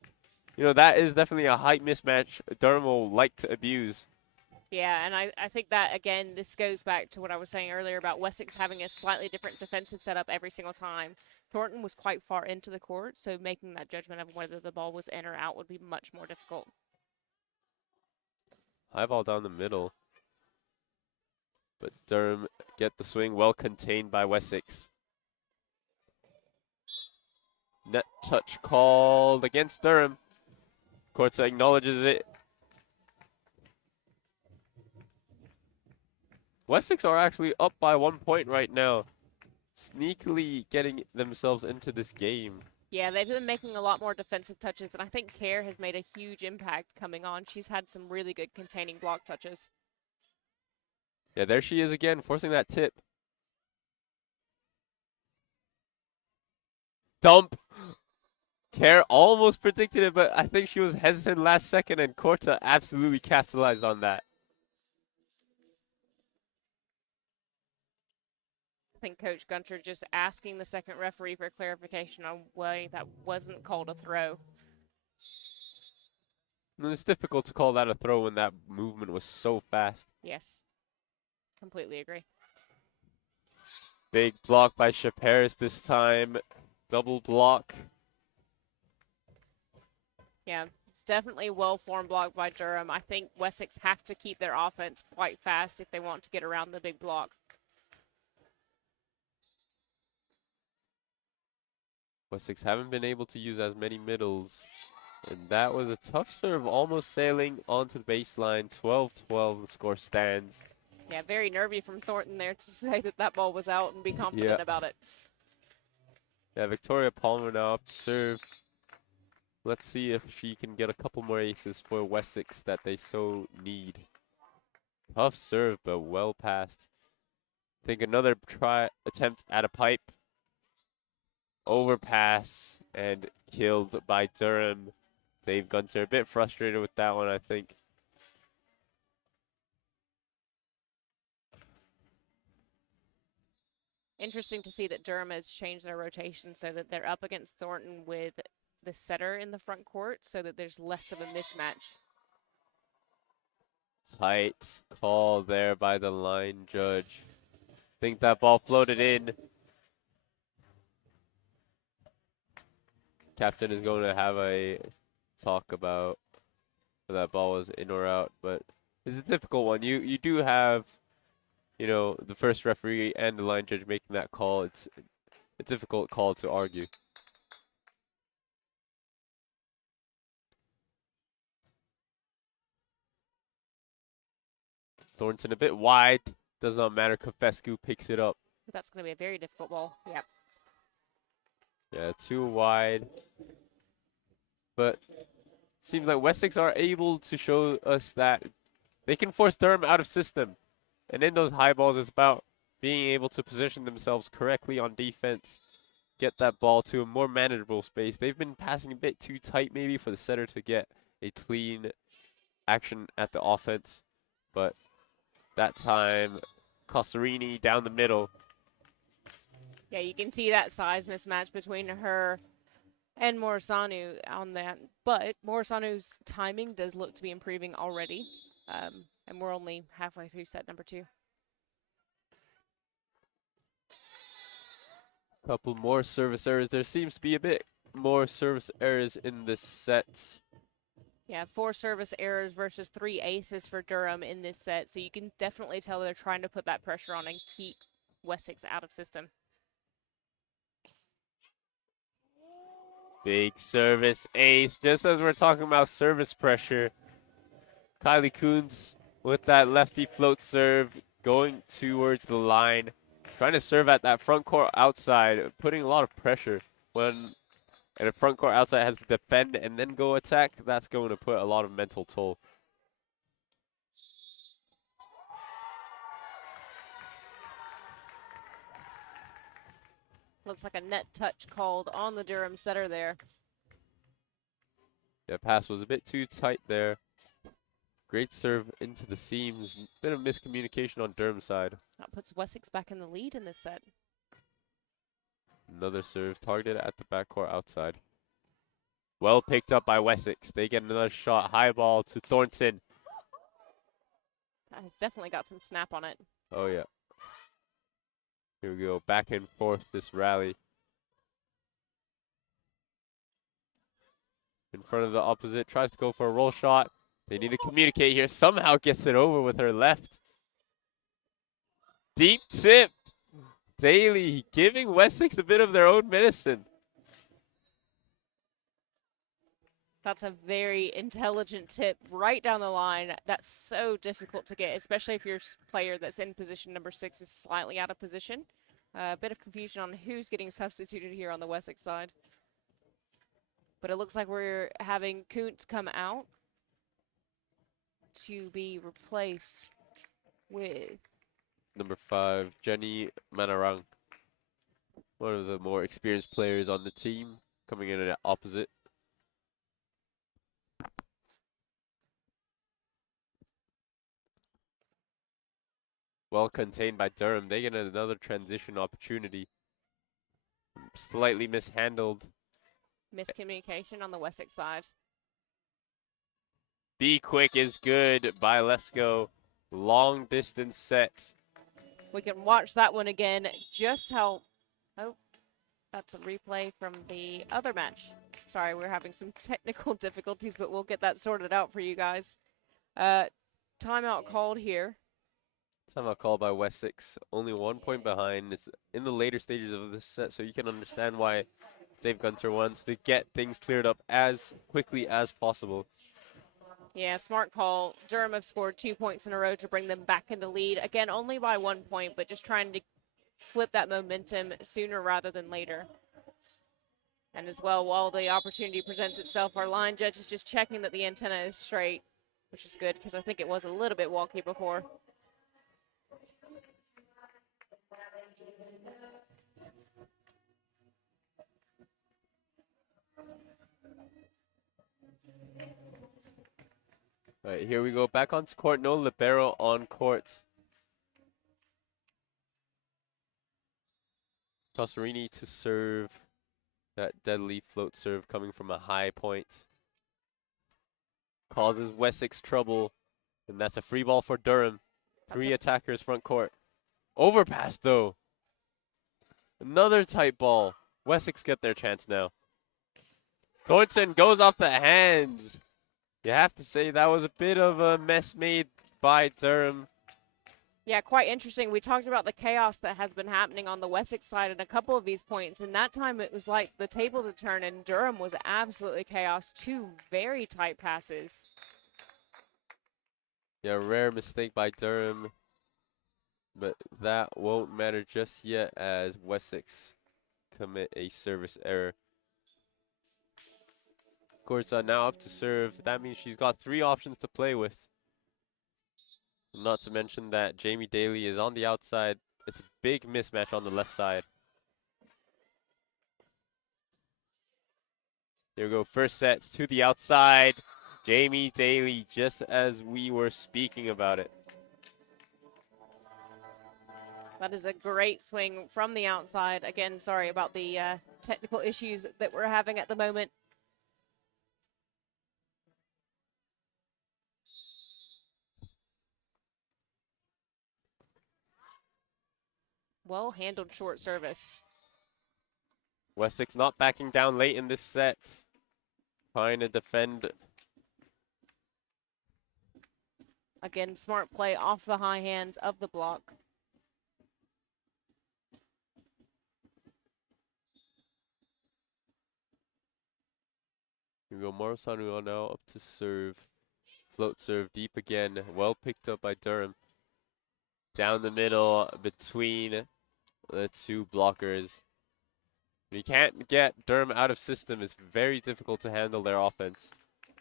you know, that is definitely a height mismatch Durham will like to abuse. Yeah, and I think that, again, this goes back to what I was saying earlier about Wessex having a slightly different defensive setup every single time. Thornton was quite far into the court, so making that judgment of whether the ball was in or out would be much more difficult. High ball down the middle. But Durham get the swing, well contained by Wessex. Net touch called against Durham. Korta acknowledges it. Wessex are actually up by 1 point right now. Sneakily getting themselves into this game. Yeah, they've been making a lot more defensive touches, and I think Care has made a huge impact coming on. She's had some really good containing block touches. Yeah, there she is again, forcing that tip. Dump. Care almost predicted it, but I think she was hesitant last second, and Korta absolutely capitalized on that. I think Coach Gunter just asking the second referee for clarification on why that wasn't called a throw. And it's difficult to call that a throw when that movement was so fast. Yes, completely agree. Big block by Shaparis this time. Double block. Yeah, definitely well-formed block by Durham. I think Wessex have to keep their offense quite fast if they want to get around the big block. Wessex haven't been able to use as many middles. And that was a tough serve, almost sailing onto the baseline. 12-12, the score stands. Yeah, very nervy from Thornton there to say that that ball was out and be confident about it. Yeah, Victoria Palmer now up to serve. Let's see if she can get a couple more aces for Wessex that they so need. Tough serve, but well passed. I think another attempt at a pipe. Overpass and killed by Durham. Dave Gunter a bit frustrated with that one, I think. Interesting to see that Durham has changed their rotation so that they're up against Thornton with the setter in the front court so that there's less of a mismatch. Tight call there by the line judge. Think that ball floated in. Captain is going to have a talk about whether that ball was in or out, but it's a difficult one. You do have, you know, the first referee and the line judge making that call. It's a difficult call to argue. Thornton a bit wide. Does not matter. Kofescu picks it up. That's going to be a very difficult ball. Yeah. Yeah, too wide. But seems like Wessex are able to show us that they can force Durham out of system. And in those high balls, it's about being able to position themselves correctly on defense, get that ball to a more manageable space. They've been passing a bit too tight maybe for the setter to get a clean action at the offense. But that time, Costarini down the middle. Yeah, you can see that size mismatch between her and Morosanu on that. But Morosanu's timing does look to be improving already. And we're only halfway through set number 2. Couple more service errors. There seems to be a bit more service errors in this set. Yeah, 4 service errors versus 3 aces for Durham in this set. So you can definitely tell they're trying to put that pressure on and keep Wessex out of system. Big service ace. Just as we're talking about service pressure, Kylie Coons with that lefty float serve going towards the line, trying to serve at that front court outside, putting a lot of pressure when and a front court outside has to defend and then go attack. That's going to put a lot of mental toll. Looks like a net touch called on the Durham setter there. Yeah, pass was a bit too tight there. Great serve into the seams. Bit of miscommunication on Durham's side. That puts Wessex back in the lead in this set. Another serve targeted at the backcourt outside. Well picked up by Wessex. They get another shot. High ball to Thornton. That has definitely got some snap on it. Oh, yeah. Here we go. Back and forth this rally. In front of the opposite. Tries to go for a roll shot. They need to communicate here. Somehow gets it over with her left. Deep tip. Daly giving Wessex a bit of their own medicine. That's a very intelligent tip right down the line. That's so difficult to get, especially if your player that's in position number 6 is slightly out of position. A bit of confusion on who's getting substituted here on the Wessex side. But it looks like we're having Kuntz come out to be replaced with Number 5, Jenny Manarang. One of the more experienced players on the team, coming in at opposite. Well contained by Durham. They get another transition opportunity. Slightly mishandled. miscommunication on the Wessex side. Be quick is good by Lesko. Long distance set. We can watch that one again. Just how... Oh, that's a replay from the other match. Sorry, we're having some technical difficulties, but we'll get that sorted out for you guys. Timeout called here. Timeout called by Wessex. Only 1 point behind. It's in the later stages of this set, so you can understand why Dave Gunter wants to get things cleared up as quickly as possible. Yeah, smart call. Durham have scored 2 points in a row to bring them back in the lead. Again, only by 1 point, but just trying to flip that momentum sooner rather than later. And as well, while the opportunity presents itself, our line judge is just checking that the antenna is straight, which is good because I think it was a little bit wonky before. All right, here we go. Back onto court. No libero on court. Tosserini to serve. That deadly float serve coming from a high point. Causes Wessex trouble. And that's a free ball for Durham. Three attackers front court. Overpass though. Another tight ball. Wessex get their chance now. Thornton goes off the hands. You have to say that was a bit of a mess made by Durham. Yeah, quite interesting. We talked about the chaos that has been happening on the Wessex side in a couple of these points, and that time it was like the tables had turned and Durham was absolutely chaos. 2 very tight passes. Yeah, rare mistake by Durham, but that won't matter just yet as Wessex commit a service error. Of course, now up to serve. That means she's got 3 options to play with. Not to mention that Jamie Daly is on the outside. It's a big mismatch on the left side. There we go. First set to the outside. Jamie Daly, just as we were speaking about it. That is a great swing from the outside. Again, sorry about the technical issues that we're having at the moment. Well handled short service. Wessex not backing down late in this set. Trying to defend Again, smart play off the high hands of the block. Here we go, Morosanu now up to serve. Float serve deep again. Well picked up by Durham. Down the middle between the two blockers. You can't get Durham out of system. It's very difficult to handle their offense.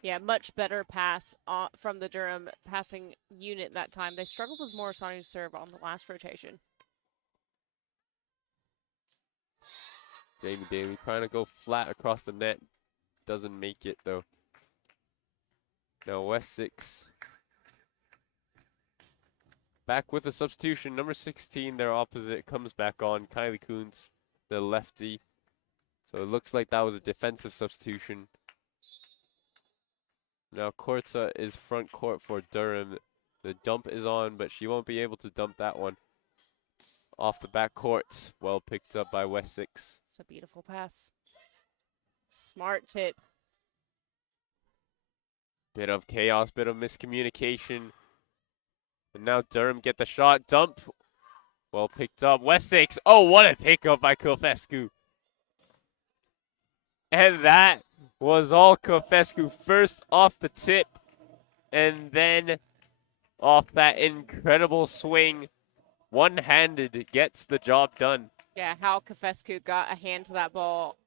Yeah, much better pass from the Durham passing unit that time. They struggled with Morisanu's serve on the last rotation. Jamie Daly trying to go flat across the net. Doesn't make it though. Now Wessex back with a substitution. Number 16, their opposite, comes back on. Kylie Kuntz, the lefty. So it looks like that was a defensive substitution. Now Korza is front court for Durham. The dump is on, but she won't be able to dump that one. Off the back court. Well picked up by Wessex. It's a beautiful pass. Smart tip. Bit of chaos, bit of miscommunication. And now Durham get the shot. Dump. Well picked up. Wessex. Oh, what a pickup by Kofescu. And that was all Kofescu. First off the tip. And then off that incredible swing. One-handed gets the job done. Yeah, how Kofescu got a hand to that ball,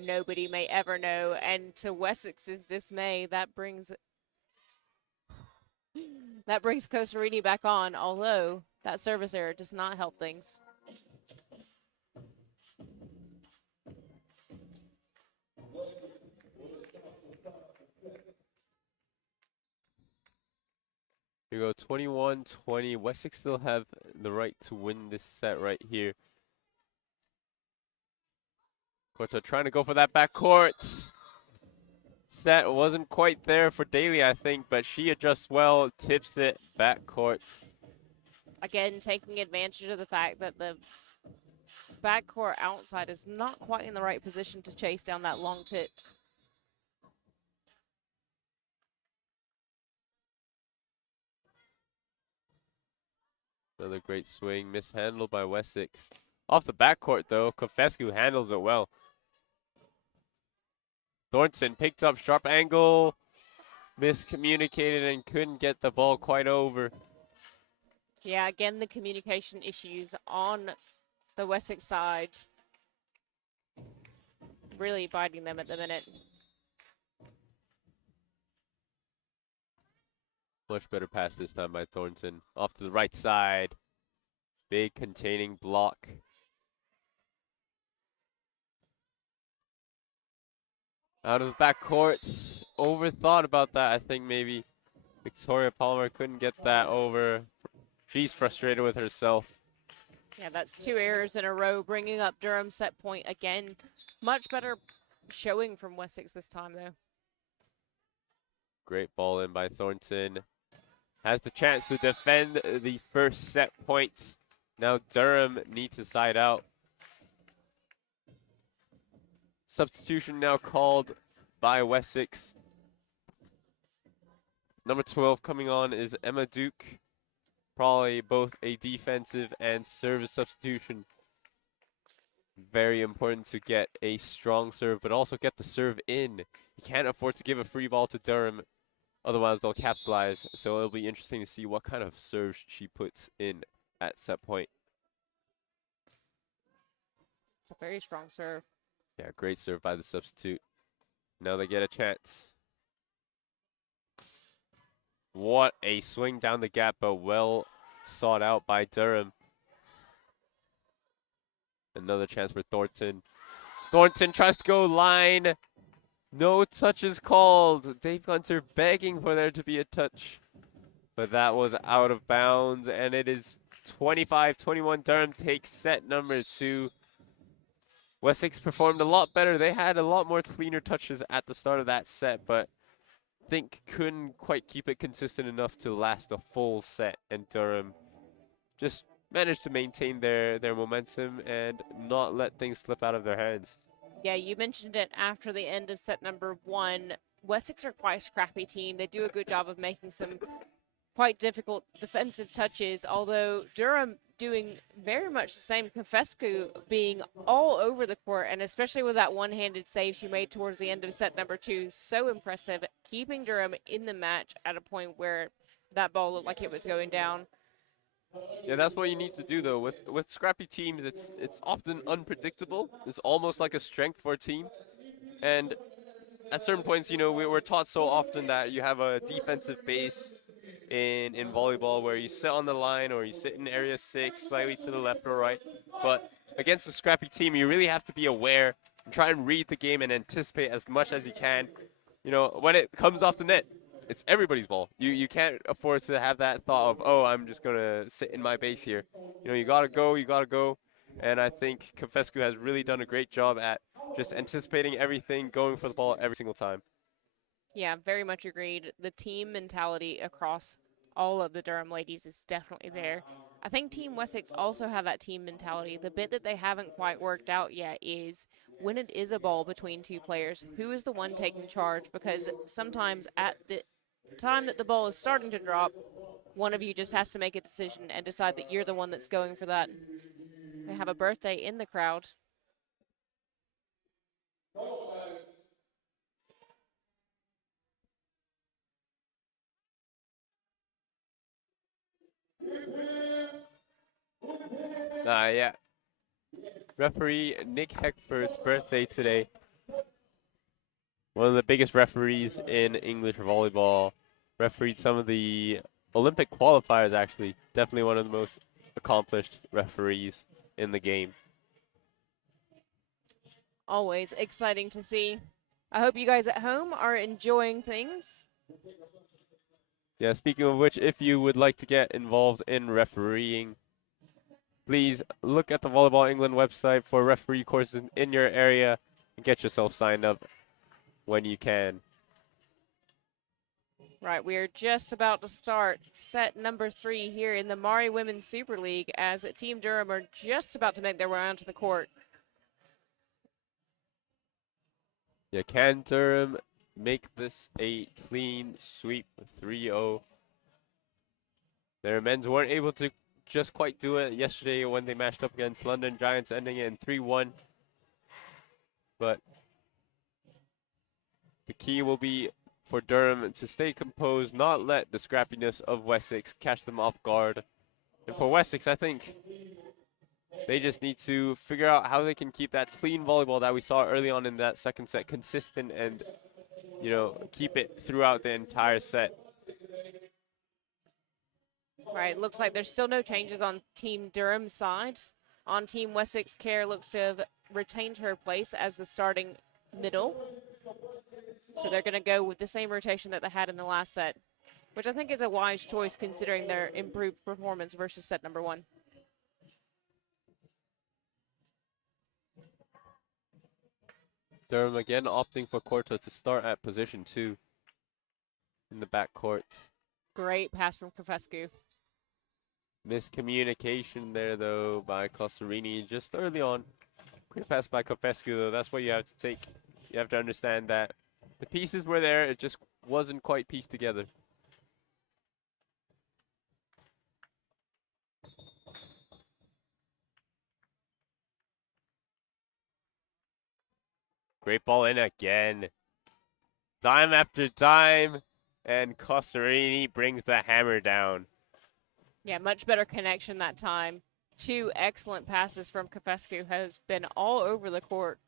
nobody may ever know. And to Wessex's dismay, that brings Kosarini back on, although that service error does not help things. Here we go, 21-20. Wessex still have the right to win this set right here. Korta trying to go for that backcourt. Set wasn't quite there for Daly, I think, but she adjusts well, tips it backcourt. Again, taking advantage of the fact that the backcourt outside is not quite in the right position to chase down that long tip. Another great swing, mishandled by Wessex. Off the backcourt, though, Kofescu handles it well. Thornton picked up sharp angle, miscommunicated and couldn't get the ball quite over. Yeah, again, the communication issues on the Wessex side really biting them at the minute. Much better pass this time by Thornton. Off to the right side. Big containing block. Out of the backcourt. Overthought about that. I think maybe Victoria Palmer couldn't get that over. She's frustrated with herself. Yeah, that's 2 errors in a row, bringing up Durham set point again. Much better showing from Wessex this time, though. Great ball in by Thornton. Has the chance to defend the first set points. Now Durham needs to side out. Substitution now called by Wessex. Number 12 coming on is Emma Duke. Probably both a defensive and service substitution. Very important to get a strong serve, but also get the serve in. You can't afford to give a free ball to Durham. Otherwise, they'll capitalize. So it'll be interesting to see what kind of serve she puts in at set point. It's a very strong serve. Yeah, great serve by the substitute. Now they get a chance. What a swing down the gap, but well sought out by Durham. Another chance for Thornton. Thornton tries to go line. No touch is called. Dave Gunter begging for there to be a touch. But that was out of bounds, and it is 25-21. Durham takes set number 2. Wessex performed a lot better. They had a lot more cleaner touches at the start of that set, but I think couldn't quite keep it consistent enough to last a full set. And Durham just managed to maintain their momentum and not let things slip out of their hands. Yeah, you mentioned it after the end of set number 1. Wessex are quite a scrappy team. They do a good job of making some quite difficult defensive touches, although Durham doing very much the same. Confescu being all over the court, and especially with that one-handed save she made towards the end of set number 2, so impressive, keeping Durham in the match at a point where that ball looked like it was going down. Yeah, that's what you need to do though. With scrappy teams, it's often unpredictable. It's almost like a strength for a team, and at certain points, we're taught so often that you have a defensive base in volleyball where you sit on the line or you sit in area 6, slightly to the left or right. But against a scrappy team, you really have to be aware and try and read the game and anticipate as much as you can. When it comes off the net, it's everybody's ball. You can't afford to have that thought of, oh, I'm just going to sit in my base here. You got to go. And I think Confescu has really done a great job at just anticipating everything, going for the ball every single time. Yeah, very much agreed. The team mentality across all of the Durham ladies is definitely there. I think Team Wessex also have that team mentality. The bit that they haven't quite worked out yet is when it is a ball between two players, who is the one taking charge? Because sometimes at the time that the ball is starting to drop, one of you just has to make a decision and decide that you're the one that's going for that. They have a birthday in the crowd. Yeah. Referee Nick Heckford's birthday today. One of the biggest referees in English volleyball. Refereed some of the Olympic qualifiers, actually. Definitely one of the most accomplished referees in the game. Always exciting to see. I hope you guys at home are enjoying things. Yeah, speaking of which, if you would like to get involved in refereeing, please look at the Volleyball England website for referee courses in your area and get yourself signed up when you can. Right, we are just about to start set number 3 here in the Mari Women's Super League as Team Durham are just about to make their way onto the court. Yeah, can Durham make this a clean sweep 3-0? Their men's weren't able to just quite do it yesterday when they matched up against London Giants, ending it in 3-1. But the key will be for Durham to stay composed, not let the scrappiness of Wessex catch them off guard. And for Wessex, I think they just need to figure out how they can keep that clean volleyball that we saw early on in that second set consistent and, keep it throughout the entire set. Right, looks like there's still no changes on Team Durham's side. On Team Wessex, Kerr looks to have retained her place as the starting middle. So they're going to go with the same rotation that they had in the last set, which I think is a wise choice considering their improved performance versus set number 1. Durham again opting for Corta to start at position 2 in the backcourt. Great pass from Confescu. Miscommunication there, though, by Costarini just early on. Great pass by Confescu, though. That's what you have to take. You have to understand that the pieces were there. It just wasn't quite pieced together. Great ball in again. Dime after dime. And Costarini brings the hammer down. Yeah, much better connection that time. 2 excellent passes from Confescu, has been all over the court.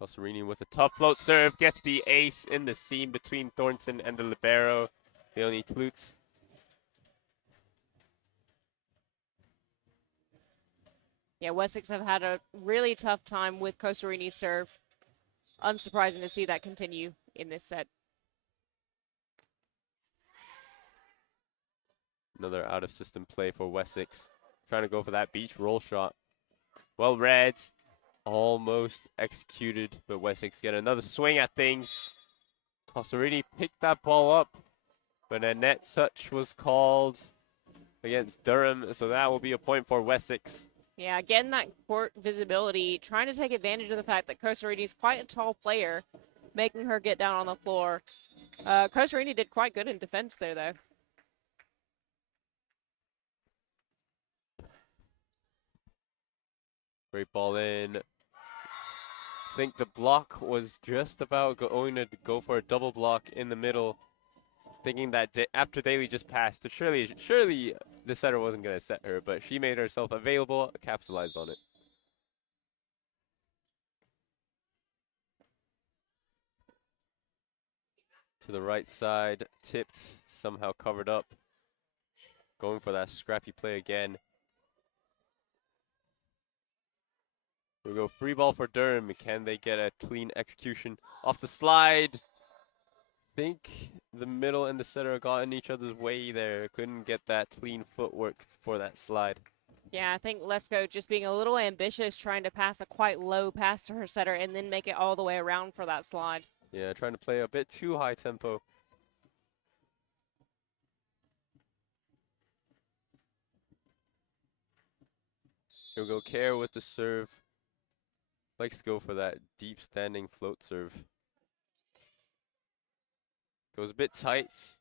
Costarini with a tough float serve gets the ace in the seam between Thornton and the libero, Leonie Tlut. Yeah, Wessex have had a really tough time with Costarini's serve. Unsurprising to see that continue in this set. Another out-of-system play for Wessex. Trying to go for that beach roll shot. Well read. Almost executed, but Wessex get another swing at things. Costarini picked that ball up, but a net touch was called against Durham, so that will be a point for Wessex. Yeah, getting that court visibility, trying to take advantage of the fact that Kosarini is quite a tall player, making her get down on the floor. Kosarini did quite good in defense there, though. Great ball in. I think the block was just about going to go for a double block in the middle, thinking that after Daly just passed, surely the setter wasn't going to set her, but she made herself available, capitalized on it. To the right side, tipped, somehow covered up. Going for that scrappy play again. Here we go, free ball for Durham. Can they get a clean execution off the slide? Think the middle and the center got in each other's way there. Couldn't get that clean footwork for that slide. Yeah, I think Lesko just being a little ambitious, trying to pass a quite low pass to her setter and then make it all the way around for that slide. Yeah, trying to play a bit too high tempo. Here we go, Care with the serve. Likes to go for that deep standing float serve. Goes a bit tight.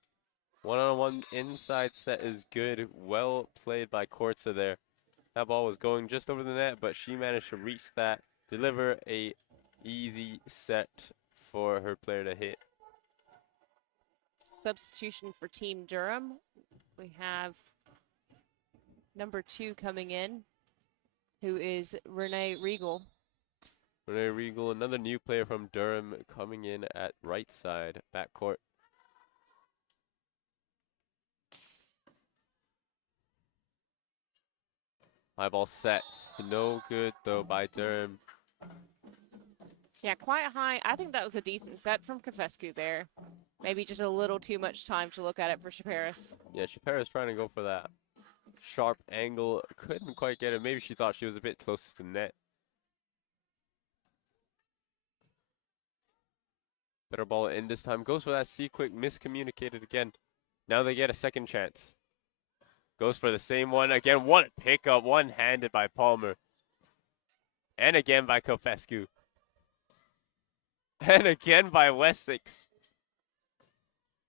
One-on-one inside set is good. Well played by Kortza there. That ball was going just over the net, but she managed to reach that, deliver a easy set for her player to hit. Substitution for Team Durham. We have number 2 coming in, who is Renee Regal. Renee Regal, another new player from Durham, coming in at right side, backcourt. High ball sets. No good, though, by Durham. Yeah, quite high. I think that was a decent set from Kafescu there. Maybe just a little too much time to look at it for Shaparis. Yeah, Shaparis trying to go for that sharp angle. Couldn't quite get it. Maybe she thought she was a bit close to the net. Better ball in this time. Goes for that C-quick, miscommunicated again. Now they get a second chance. Goes for the same one again. What a pickup, one-handed by Palmer. And again by Kofescu. And again by Wessex.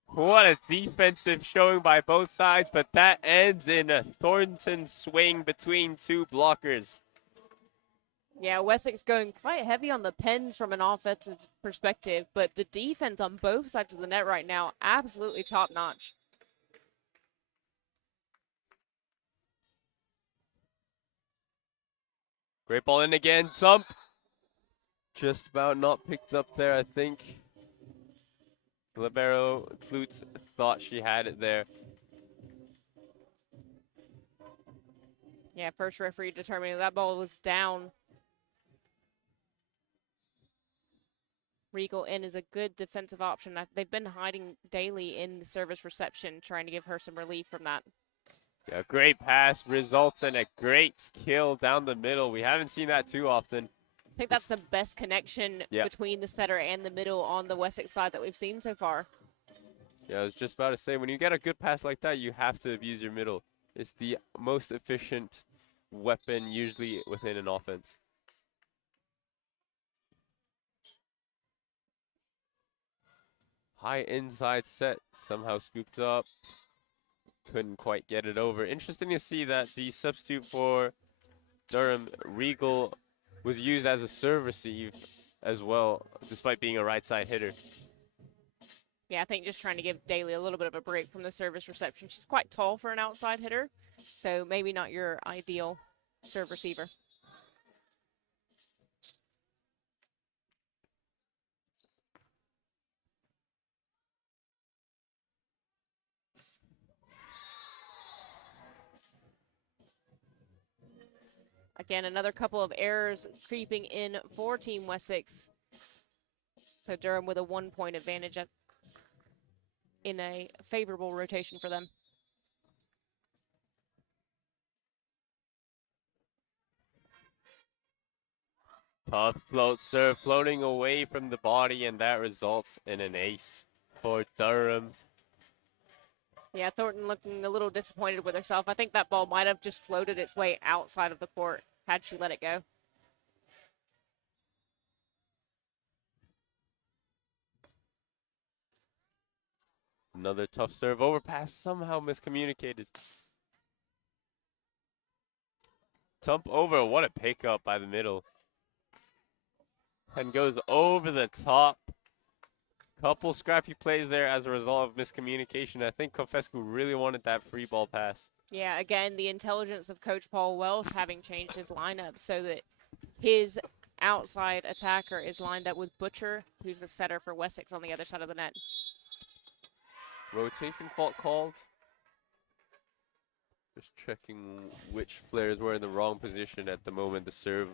What a defensive showing by both sides, but that ends in a Thornton swing between two blockers. Yeah, Wessex going quite heavy on the pens from an offensive perspective, but the defense on both sides of the net right now, absolutely top-notch. Great ball in again, dump. Just about not picked up there, I think. Libero Klutz thought she had it there. Yeah, first referee determining that ball was down. Regal in is a good defensive option. They've been hiding Daly in the service reception, trying to give her some relief from that. Yeah, great pass results in a great kill down the middle. We haven't seen that too often. I think that's the best connection between the setter and the middle on the Wessex side that we've seen so far. Yeah, I was just about to say, when you get a good pass like that, you have to abuse your middle. It's the most efficient weapon usually within an offense. High inside set, somehow scooped up. Couldn't quite get it over. Interesting to see that the substitute for Durham, Regal, was used as a serve receive as well, despite being a right side hitter. Yeah, I think just trying to give Daly a little bit of a break from the service reception. She's quite tall for an outside hitter, so maybe not your ideal serve receiver. Again, another couple of errors creeping in for Team Wessex. So Durham with a 1-point advantage in a favorable rotation for them. Tough float serve, floating away from the body, and that results in an ace for Durham. Yeah, Thornton looking a little disappointed with herself. I think that ball might have just floated its way outside of the court. had she let it go. Another tough serve overpass, somehow miscommunicated. Tump over, what a pickup by the middle. And goes over the top. Couple scrappy plays there as a result of miscommunication. I think Confescu really wanted that free ball pass. Yeah, again, the intelligence of Coach Paul Welsh having changed his lineup so that his outside attacker is lined up with Butcher, who's the setter for Wessex on the other side of the net. Rotation fault called. Just checking which players were in the wrong position at the moment to serve.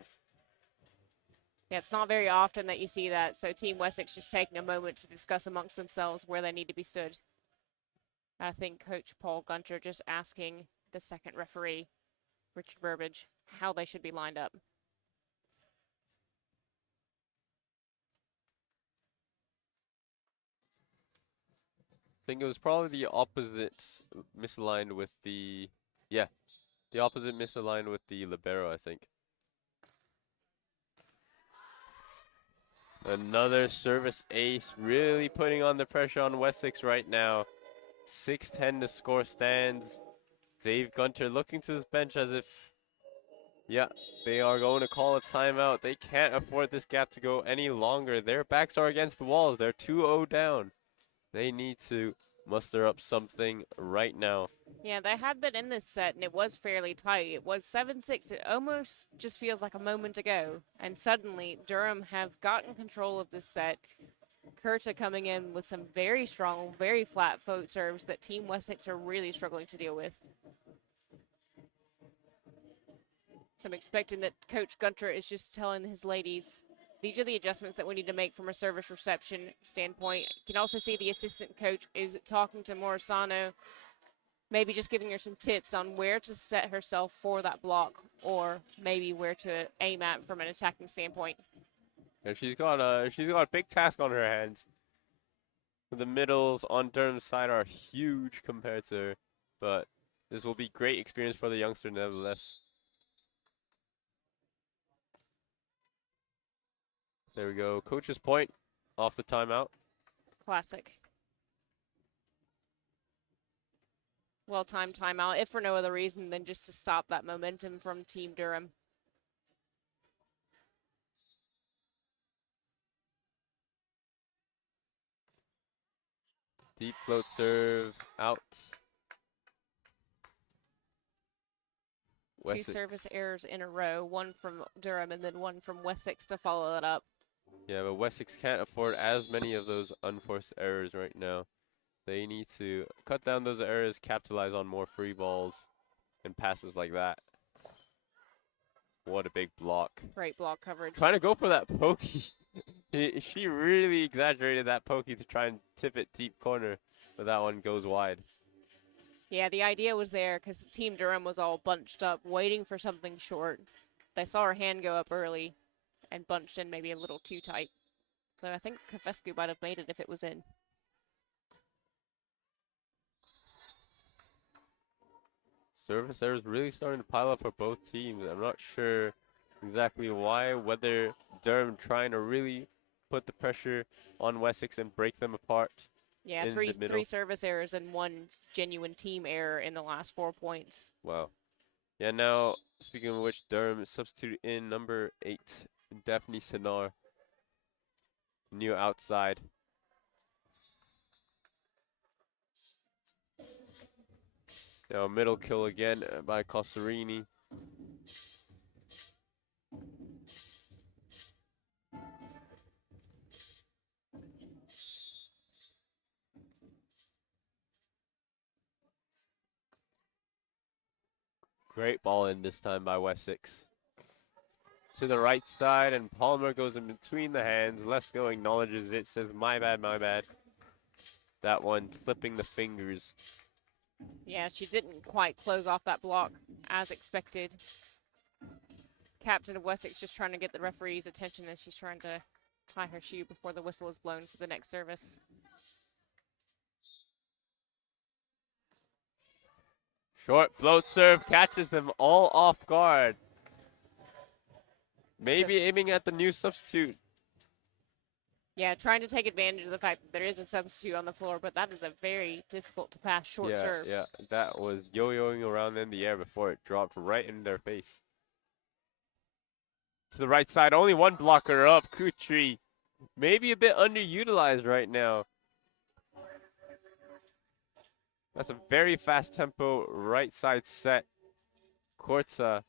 Yeah, it's not very often that you see that, so Team Wessex just taking a moment to discuss amongst themselves where they need to be stood. I think Coach Paul Gunter just asking the second referee, Richard Burbage, how they should be lined up. I think it was probably the opposite misaligned with the, yeah, the opposite misaligned with the libero, I think. Another service ace, really putting on the pressure on Wessex right now. 6-10 the score stands. Dave Gunter looking to his bench as if, yeah, they are going to call a timeout. They can't afford this gap to go any longer. Their backs are against the walls. They're 2-0 down. They need to muster up something right now. Yeah, they had been in this set, and it was fairly tight. It was 7-6. It almost just feels like a moment ago. And suddenly, Durham have gotten control of this set. Kurta coming in with some very strong, very flat float serves that Team Wessex are really struggling to deal with. So I'm expecting that Coach Gunter is just telling his ladies, these are the adjustments that we need to make from a service reception standpoint. You can also see the assistant coach is talking to Morisano, maybe just giving her some tips on where to set herself for that block or maybe where to aim at from an attacking standpoint. And she's got a big task on her hands. The middles on Durham's side are huge compared to her, but this will be great experience for the youngster nevertheless. There we go. Coach's point off the timeout. Classic. Well-timed timeout, if for no other reason than just to stop that momentum from Team Durham. Deep float serve out. Two Wessex. service errors in a row, one from Durham and then one from Wessex to follow that up. Yeah, but Wessex can't afford as many of those unforced errors right now. They need to cut down those errors, capitalize on more free balls and passes like that. What a big block. Great block coverage. Trying to go for that pokey. She really exaggerated that pokey to try and tip it deep corner, but that one goes wide. Yeah, the idea was there because Team Durham was all bunched up, waiting for something short. They saw her hand go up early and bunched in maybe a little too tight. Though I think Confescu might have made it if it was in. Service errors really starting to pile up for both teams. I'm not sure exactly why, whether Durham trying to really put the pressure on Wessex and break them apart. Yeah, three service errors and one genuine team error in the last 4 points. Wow. Yeah, now, speaking of which, Durham substitute in number 8, Daphne Sinar. New outside. Now, middle kill again by Costarini. Great ball in this time by Wessex. To the right side, and Palmer goes in between the hands. Lesko acknowledges it, says, my bad, my bad. That one slipping the fingers. Yeah, she didn't quite close off that block as expected. Captain of Wessex just trying to get the referee's attention as she's trying to tie her shoe before the whistle is blown for the next service. Short float serve catches them all off guard. Maybe aiming at the new substitute. Yeah, trying to take advantage of the fact that there is a substitute on the floor, but that is a very difficult to pass short serve. Yeah, that was yo-yoing around in the air before it dropped right in their face. To the right side, only one blocker up. Kutri, maybe a bit underutilized right now. That's a very fast tempo right side set. Kortza.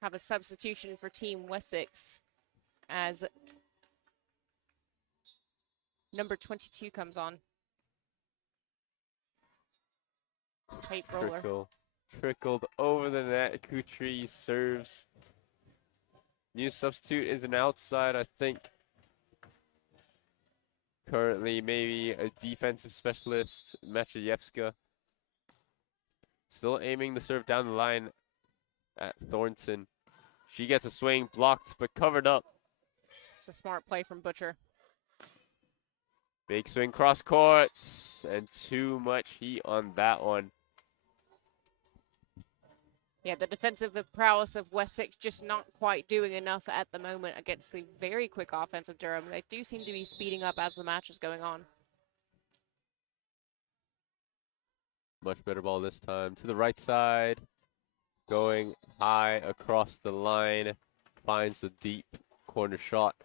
Have a substitution for Team Wessex as number 22 comes on. Tape roller. Trickled over the net. Kutri serves. New substitute is an outside, I think. Currently, maybe a defensive specialist, Maciejewska. Still aiming the serve down the line at Thornton. She gets a swing, blocked, but covered up. It's a smart play from Butcher. Big swing cross courts, and too much heat on that one. Yeah, the defensive prowess of Wessex just not quite doing enough at the moment against the very quick offense of Durham. They do seem to be speeding up as the match is going on. Much better ball this time. To the right side. Going high across the line. Finds the deep corner shot.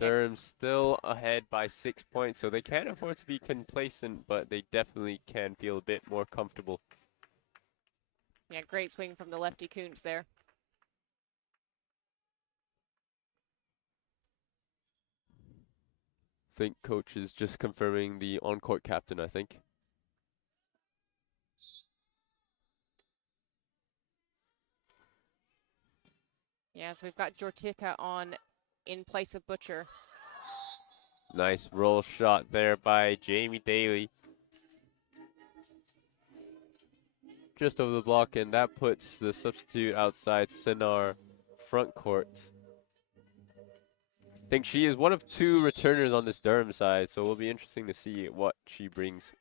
Durham still ahead by 6 points, so they can't afford to be complacent, but they definitely can feel a bit more comfortable. Yeah, great swing from the lefty Kuntz there. Think coach is just confirming the on-court captain, I think. Yeah, so we've got Jortika on in place of Butcher. Nice roll shot there by Jamie Daly. Just over the block, and that puts the substitute outside Sinar front court. I think she is one of 2 returners on this Durham side, so it will be interesting to see what she brings.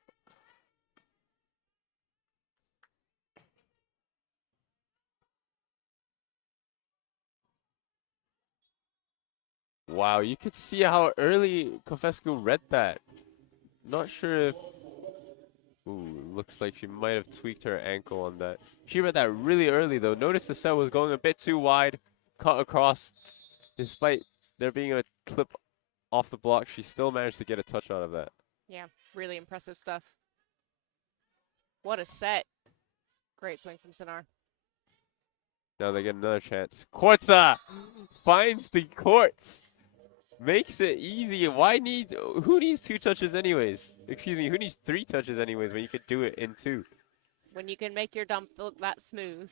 Wow, you could see how early Kofescu read that. Not sure if... Ooh, looks like she might have tweaked her ankle on that. She read that really early, though. Notice the set was going a bit too wide. Cut across. Despite there being a clip off the block, she still managed to get a touch out of that. Yeah, really impressive stuff. What a set. Great swing from Sinar. Now they get another chance. Kortza finds the courts. Makes it easy. Who needs 2 touches anyways? Excuse me, who needs 3 touches anyways when you could do it in 2? When you can make your dump look that smooth,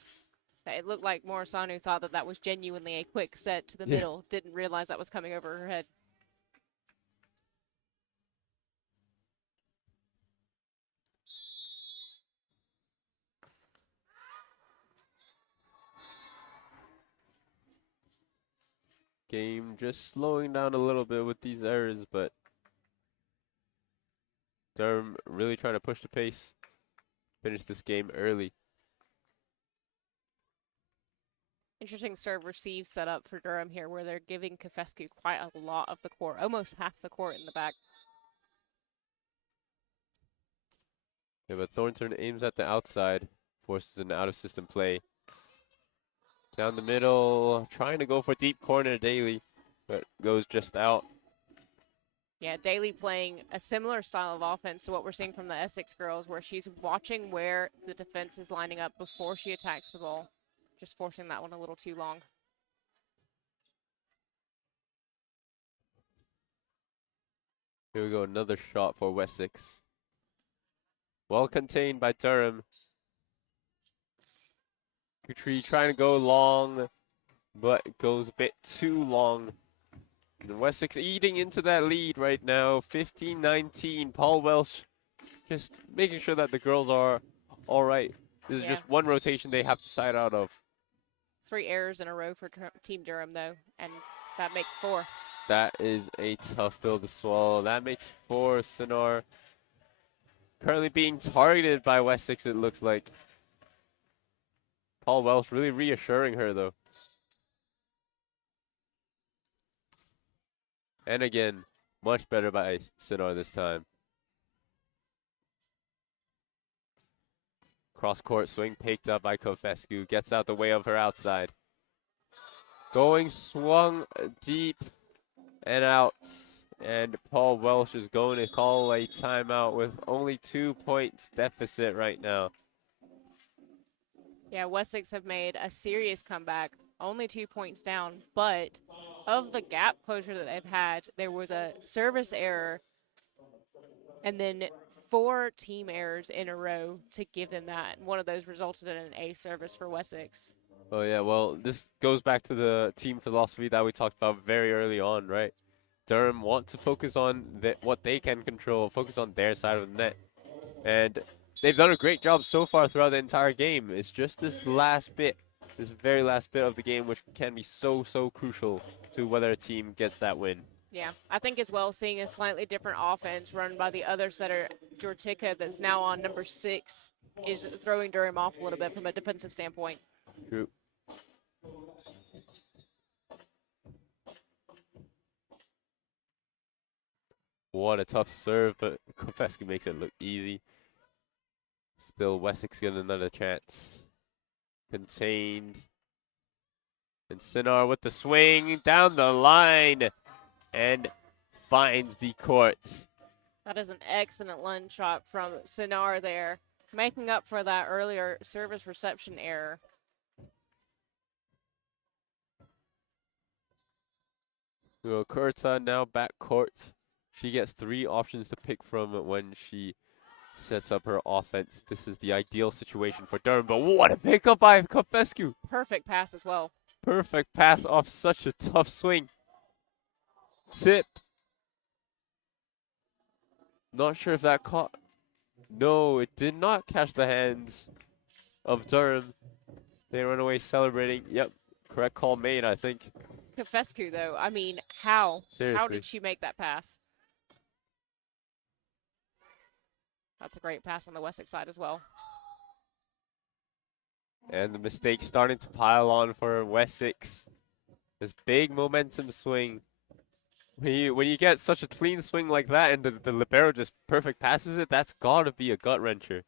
that it looked like Morisanu thought that that was genuinely a quick set to the middle. Didn't realize that was coming over her head. Game just slowing down a little bit with these errors, but Durham really trying to push the pace, finish this game early. Interesting serve receive setup for Durham here, where they're giving Kofescu quite a lot of the court, almost half the court in the back. Yeah, but Thornton aims at the outside, forces an out-of-system play. Down the middle, trying to go for deep corner Daly, but goes just out. Yeah, Daly playing a similar style of offense to what we're seeing from the Essex girls, where she's watching where the defense is lining up before she attacks the ball, just forcing that one a little too long. Here we go, another shot for Wessex. Well contained by Durham. Kutri trying to go long, but goes a bit too long. And Wessex eating into that lead right now, 15-19. Paul Welsh just making sure that the girls are all right. This is just one rotation they have to side out of. 3 errors in a row for Team Durham, though, and that makes 4. That is a tough pill to swallow. That makes 4. Sinar currently being targeted by Wessex, it looks like. Paul Welsh really reassuring her, though. And again, much better by Sinar this time. Cross-court swing picked up by Kofescu. Gets out the way of her outside. Going swung deep and out. And Paul Welsh is going to call a timeout with only 2 points deficit right now. Yeah, Wessex have made a serious comeback, only 2 points down, but of the gap closure that they've had, there was a service error and then 4 team errors in a row to give them that. One of those resulted in an A service for Wessex. Oh, yeah, well, this goes back to the team philosophy that we talked about very early on, right? Durham want to focus on what they can control, focus on their side of the net. And they've done a great job so far throughout the entire game. It's just this last bit, this very last bit of the game, which can be so, so crucial to whether a team gets that win. Yeah, I think as well, seeing a slightly different offense run by the other setter, Jortika, that's now on number 6, is throwing Durham off a little bit from a defensive standpoint. True. What a tough serve, but Kofescu makes it look easy. Still, Wessex getting another chance. Contained. And Sinar with the swing down the line and finds the court. That is an excellent lunge shot from Sinar there, making up for that earlier service reception error. Well, Kurta now back court. She gets 3 options to pick from when she sets up her offense. This is the ideal situation for Durham, but what a pickup by Kofescu. Perfect pass as well. Perfect pass off such a tough swing. Tip. Not sure if that caught. No, it did not catch the hands of Durham. They run away celebrating. Yep, correct call made, I think. Kofescu, though, I mean, how? Seriously. How did she make that pass? That's a great pass on the Wessex side as well. And the mistakes starting to pile on for Wessex. This big momentum swing. When you get such a clean swing like that and the libero just perfect passes it, that's got to be a gut wrencher.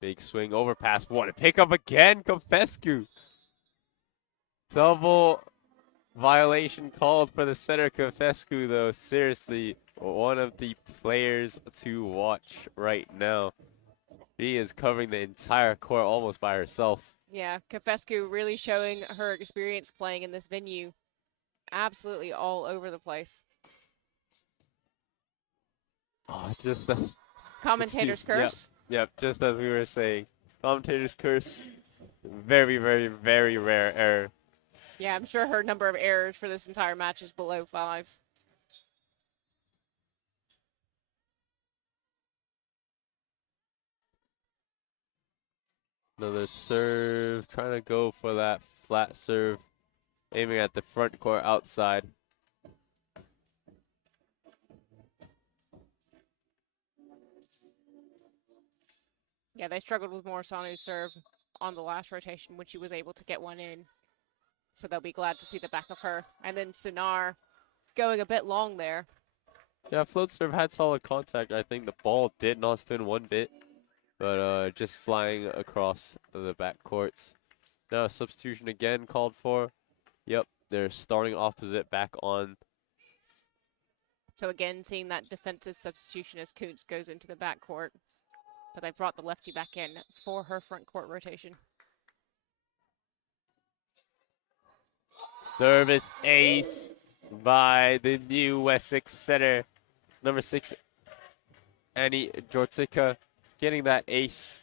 Big swing, overpass. What a pickup again, Kofescu. Double violation called for the center Kofescu, though. Seriously, one of the players to watch right now. She is covering the entire court almost by herself. Yeah, Kofescu really showing her experience playing in this venue. Absolutely all over the place. Oh, just as... Commentator's curse. Yep, just as we were saying. Commentator's curse. Very, very, very rare error. Yeah, I'm sure her number of errors for this entire match is below 5. Another serve. Trying to go for that flat serve. Aiming at the front court outside. Yeah, they struggled with Morisanu's serve on the last rotation when she was able to get one in. So they'll be glad to see the back of her. And then Sinar going a bit long there. Yeah, float serve had solid contact. I think the ball did not spin one bit, but just flying across the back courts. Now a substitution again called for. Yep, they're starting opposite back on. So again, seeing that defensive substitution as Kuntz goes into the back court. But they brought the lefty back in for her front court rotation. Service ace by the new Wessex center. Number 6, Annie Jortika, getting that ace.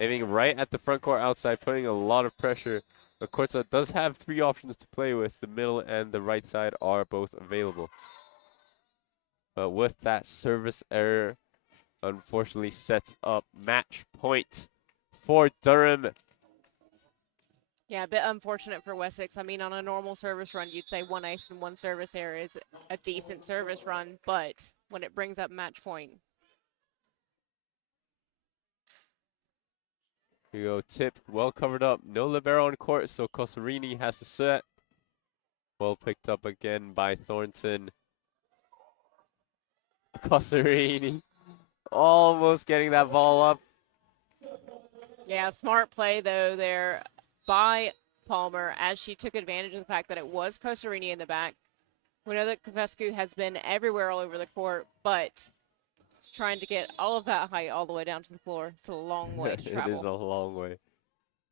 Aiming right at the front court outside, putting a lot of pressure. The Kortza does have 3 options to play with. The middle and the right side are both available. But with that service error, unfortunately sets up match point for Durham. Yeah, a bit unfortunate for Wessex. I mean, on a normal service run, you'd say one ace and one service error is a decent service run, but when it brings up match point, Here we go, tip, well covered up. No libero on court, so Cosarini has to set. Well picked up again by Thornton. Cosarini almost getting that ball up. yeah, smart play though there by Palmer as she took advantage of the fact that it was Cosarini in the back. We know that Kavescu has been everywhere all over the court, but trying to get all of that height all the way down to the floor, it's a long way to It is travel. a long way.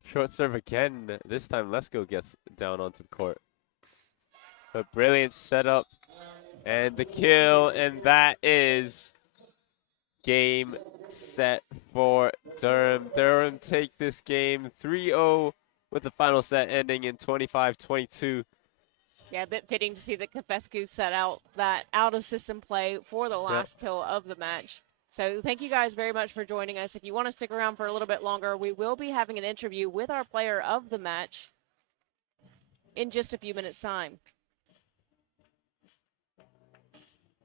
Short serve again. This time Lesko gets down onto the court. A brilliant setup and the kill, and that is game set for Durham. Durham take this game 3-0 with the final set ending in 25-22. Yeah, a bit fitting to see that Kafescu set out that out-of-system play for the last kill of the match. So thank you guys very much for joining us. If you want to stick around for a little bit longer, we will be having an interview with our player of the match in just a few minutes' time.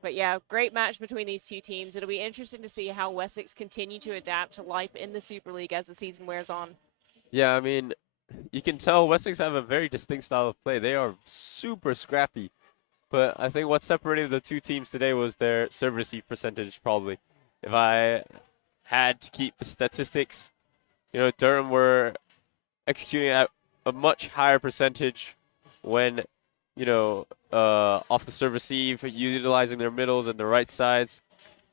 But yeah, great match between these two teams. It'll be interesting to see how Wessex continue to adapt to life in the Super League as the season wears on. Yeah, I mean, you can tell Wessex have a very distinct style of play. They are super scrappy. But I think what separated the two teams today was their serve receive percentage, probably. If I had to keep the statistics, Durham were executing at a much higher percentage when, off the serve receive, utilizing their middles and the right sides.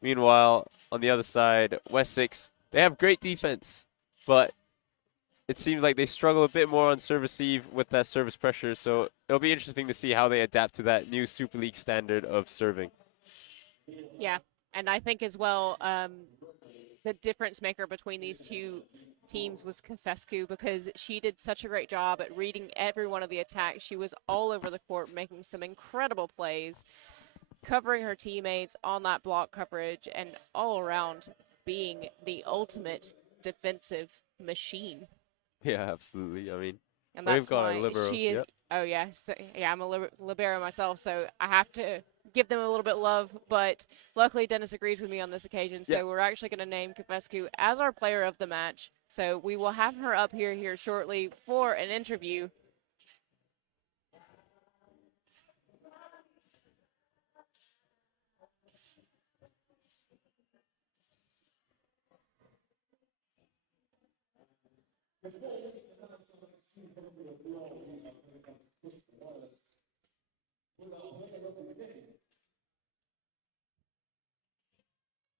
Meanwhile, on the other side, Wessex, they have great defense, but it seems like they struggle a bit more on serve receive with that service pressure. So it'll be interesting to see how they adapt to that new Super League standard of serving. Yeah, and I think as well, the difference maker between these two teams was Kafescu because she did such a great job at reading every one of the attacks. She was all over the court making some incredible plays, covering her teammates on that block coverage, and all around being the ultimate defensive machine. Yeah, absolutely. I mean, And we've that's got our why libero. she is. Yep. Oh yeah, so, yeah. I'm a libero myself, so I have to give them a little bit of love. But luckily, Dennis agrees with me on this occasion, so Yep. we're actually going to name Kafescu as our player of the match. So we will have her up here shortly for an interview.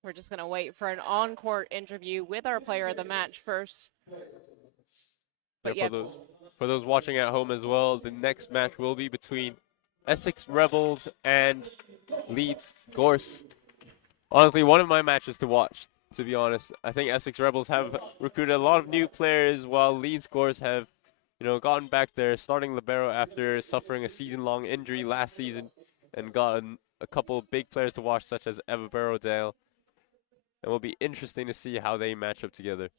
We're just going to wait for an on-court interview with our player of the match first. But yeah, for those watching at home as well, the next match will be between Essex Rebels and Leeds Gorse. Honestly, one of my matches to watch, to be honest. I think Essex Rebels have recruited a lot of new players, while Leeds Gorse have, gotten back their starting libero after suffering a season-long injury last season, and gotten a couple of big players to watch, such as Eva Barrowdale. It will be interesting to see how they match up together.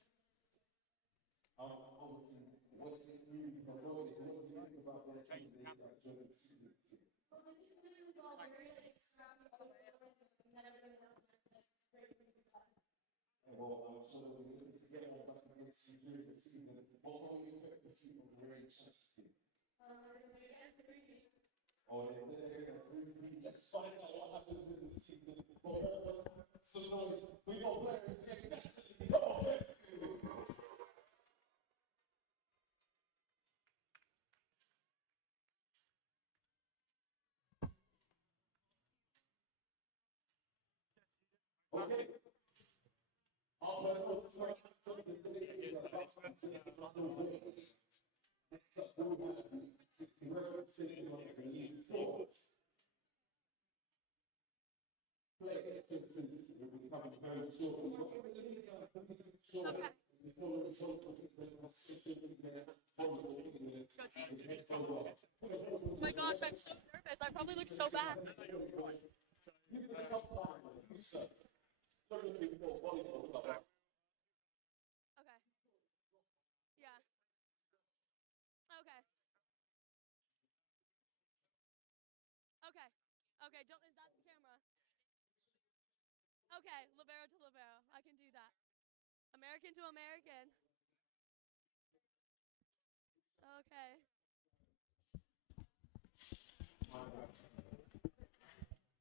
Let's find out what happens in the season. So noise, we got players getting naturally. Come on, let's go. Okay. Oh my gosh, I'm so nervous. I probably look so bad. Okay. Yeah. Okay, don't, is that the camera? Okay, libero to libero. I can do that. American to American. Okay.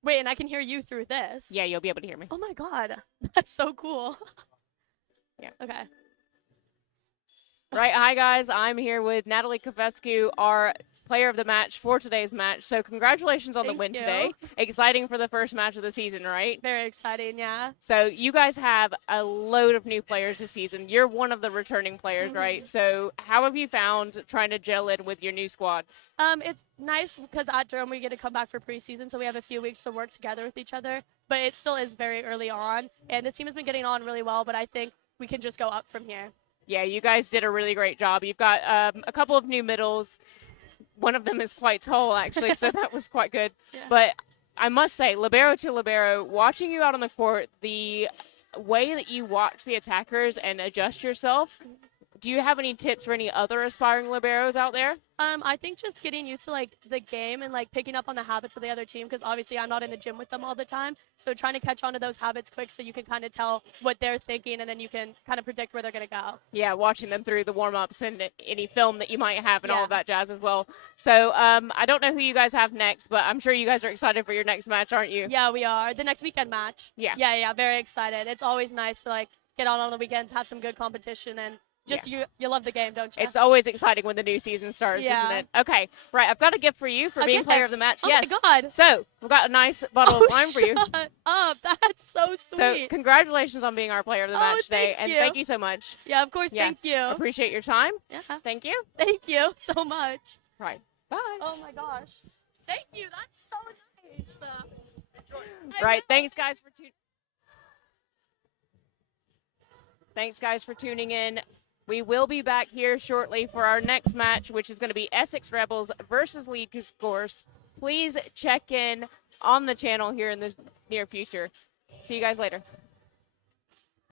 Wait, and I can hear you through this? Yeah, you'll be able to hear me. Oh my god. That's so cool. Yeah. Okay. Right, hi guys. I'm here with Natalie Kovescu, our player of the match for today's match. So congratulations on the Thank win you. today. Exciting for the first match of the season, right? Very exciting, yeah. So you guys have a load of new players this season. You're one of the returning players, right? So how have you found trying to gel in with your new squad? It's nice because at Durham we get to come back for preseason, so we have a few weeks to work together with each other. But it still is very early on, and this team has been getting on really well, but I think we can just go up from here. Yeah, you guys did a really great job. You've got a couple of new middles. One of them is quite tall, actually, so that was quite good. Yeah. But I must say, libero to libero, watching you out on the court, the way that you watch the attackers and adjust yourself, do you have any tips for any other aspiring liberos out there? I think just getting used to like the game and like picking up on the habits of the other team, because obviously I'm not in the gym with them all the time. So trying to catch on to those habits quick so you can kind of tell what they're thinking, and then you can kind of predict where they're going to go. Yeah, watching them through the warm-ups and any film that you might have and all Yeah. of that jazz as well. So I don't know who you guys have next, but I'm sure you guys are excited for your next match, aren't you? Yeah, we are. The next weekend match. Yeah. Yeah, very excited. It's always nice to like get on the weekends, have some good competition, and just you love the game, don't you? It's always exciting when the new season starts, Yeah. isn't it? Okay, right. I've got a gift for you for A being player gift? of the match. Oh yes. my God. So we've got a nice bottle of wine for you. Shut up. That's so sweet. So congratulations on being our player of the match today, thank and you. thank you so much. Yeah, of course. Yeah. Thank you. Appreciate your time. Yeah. Thank you. Thank you so much. Right. Bye. Oh my gosh. Thank you. That's so nice. Right. Thanks, guys, for Thanks, guys, for tuning in. We will be back here shortly for our next match, which is going to be Essex Rebels versus Lead Course. Please check in on the channel here in the near future. See you guys later.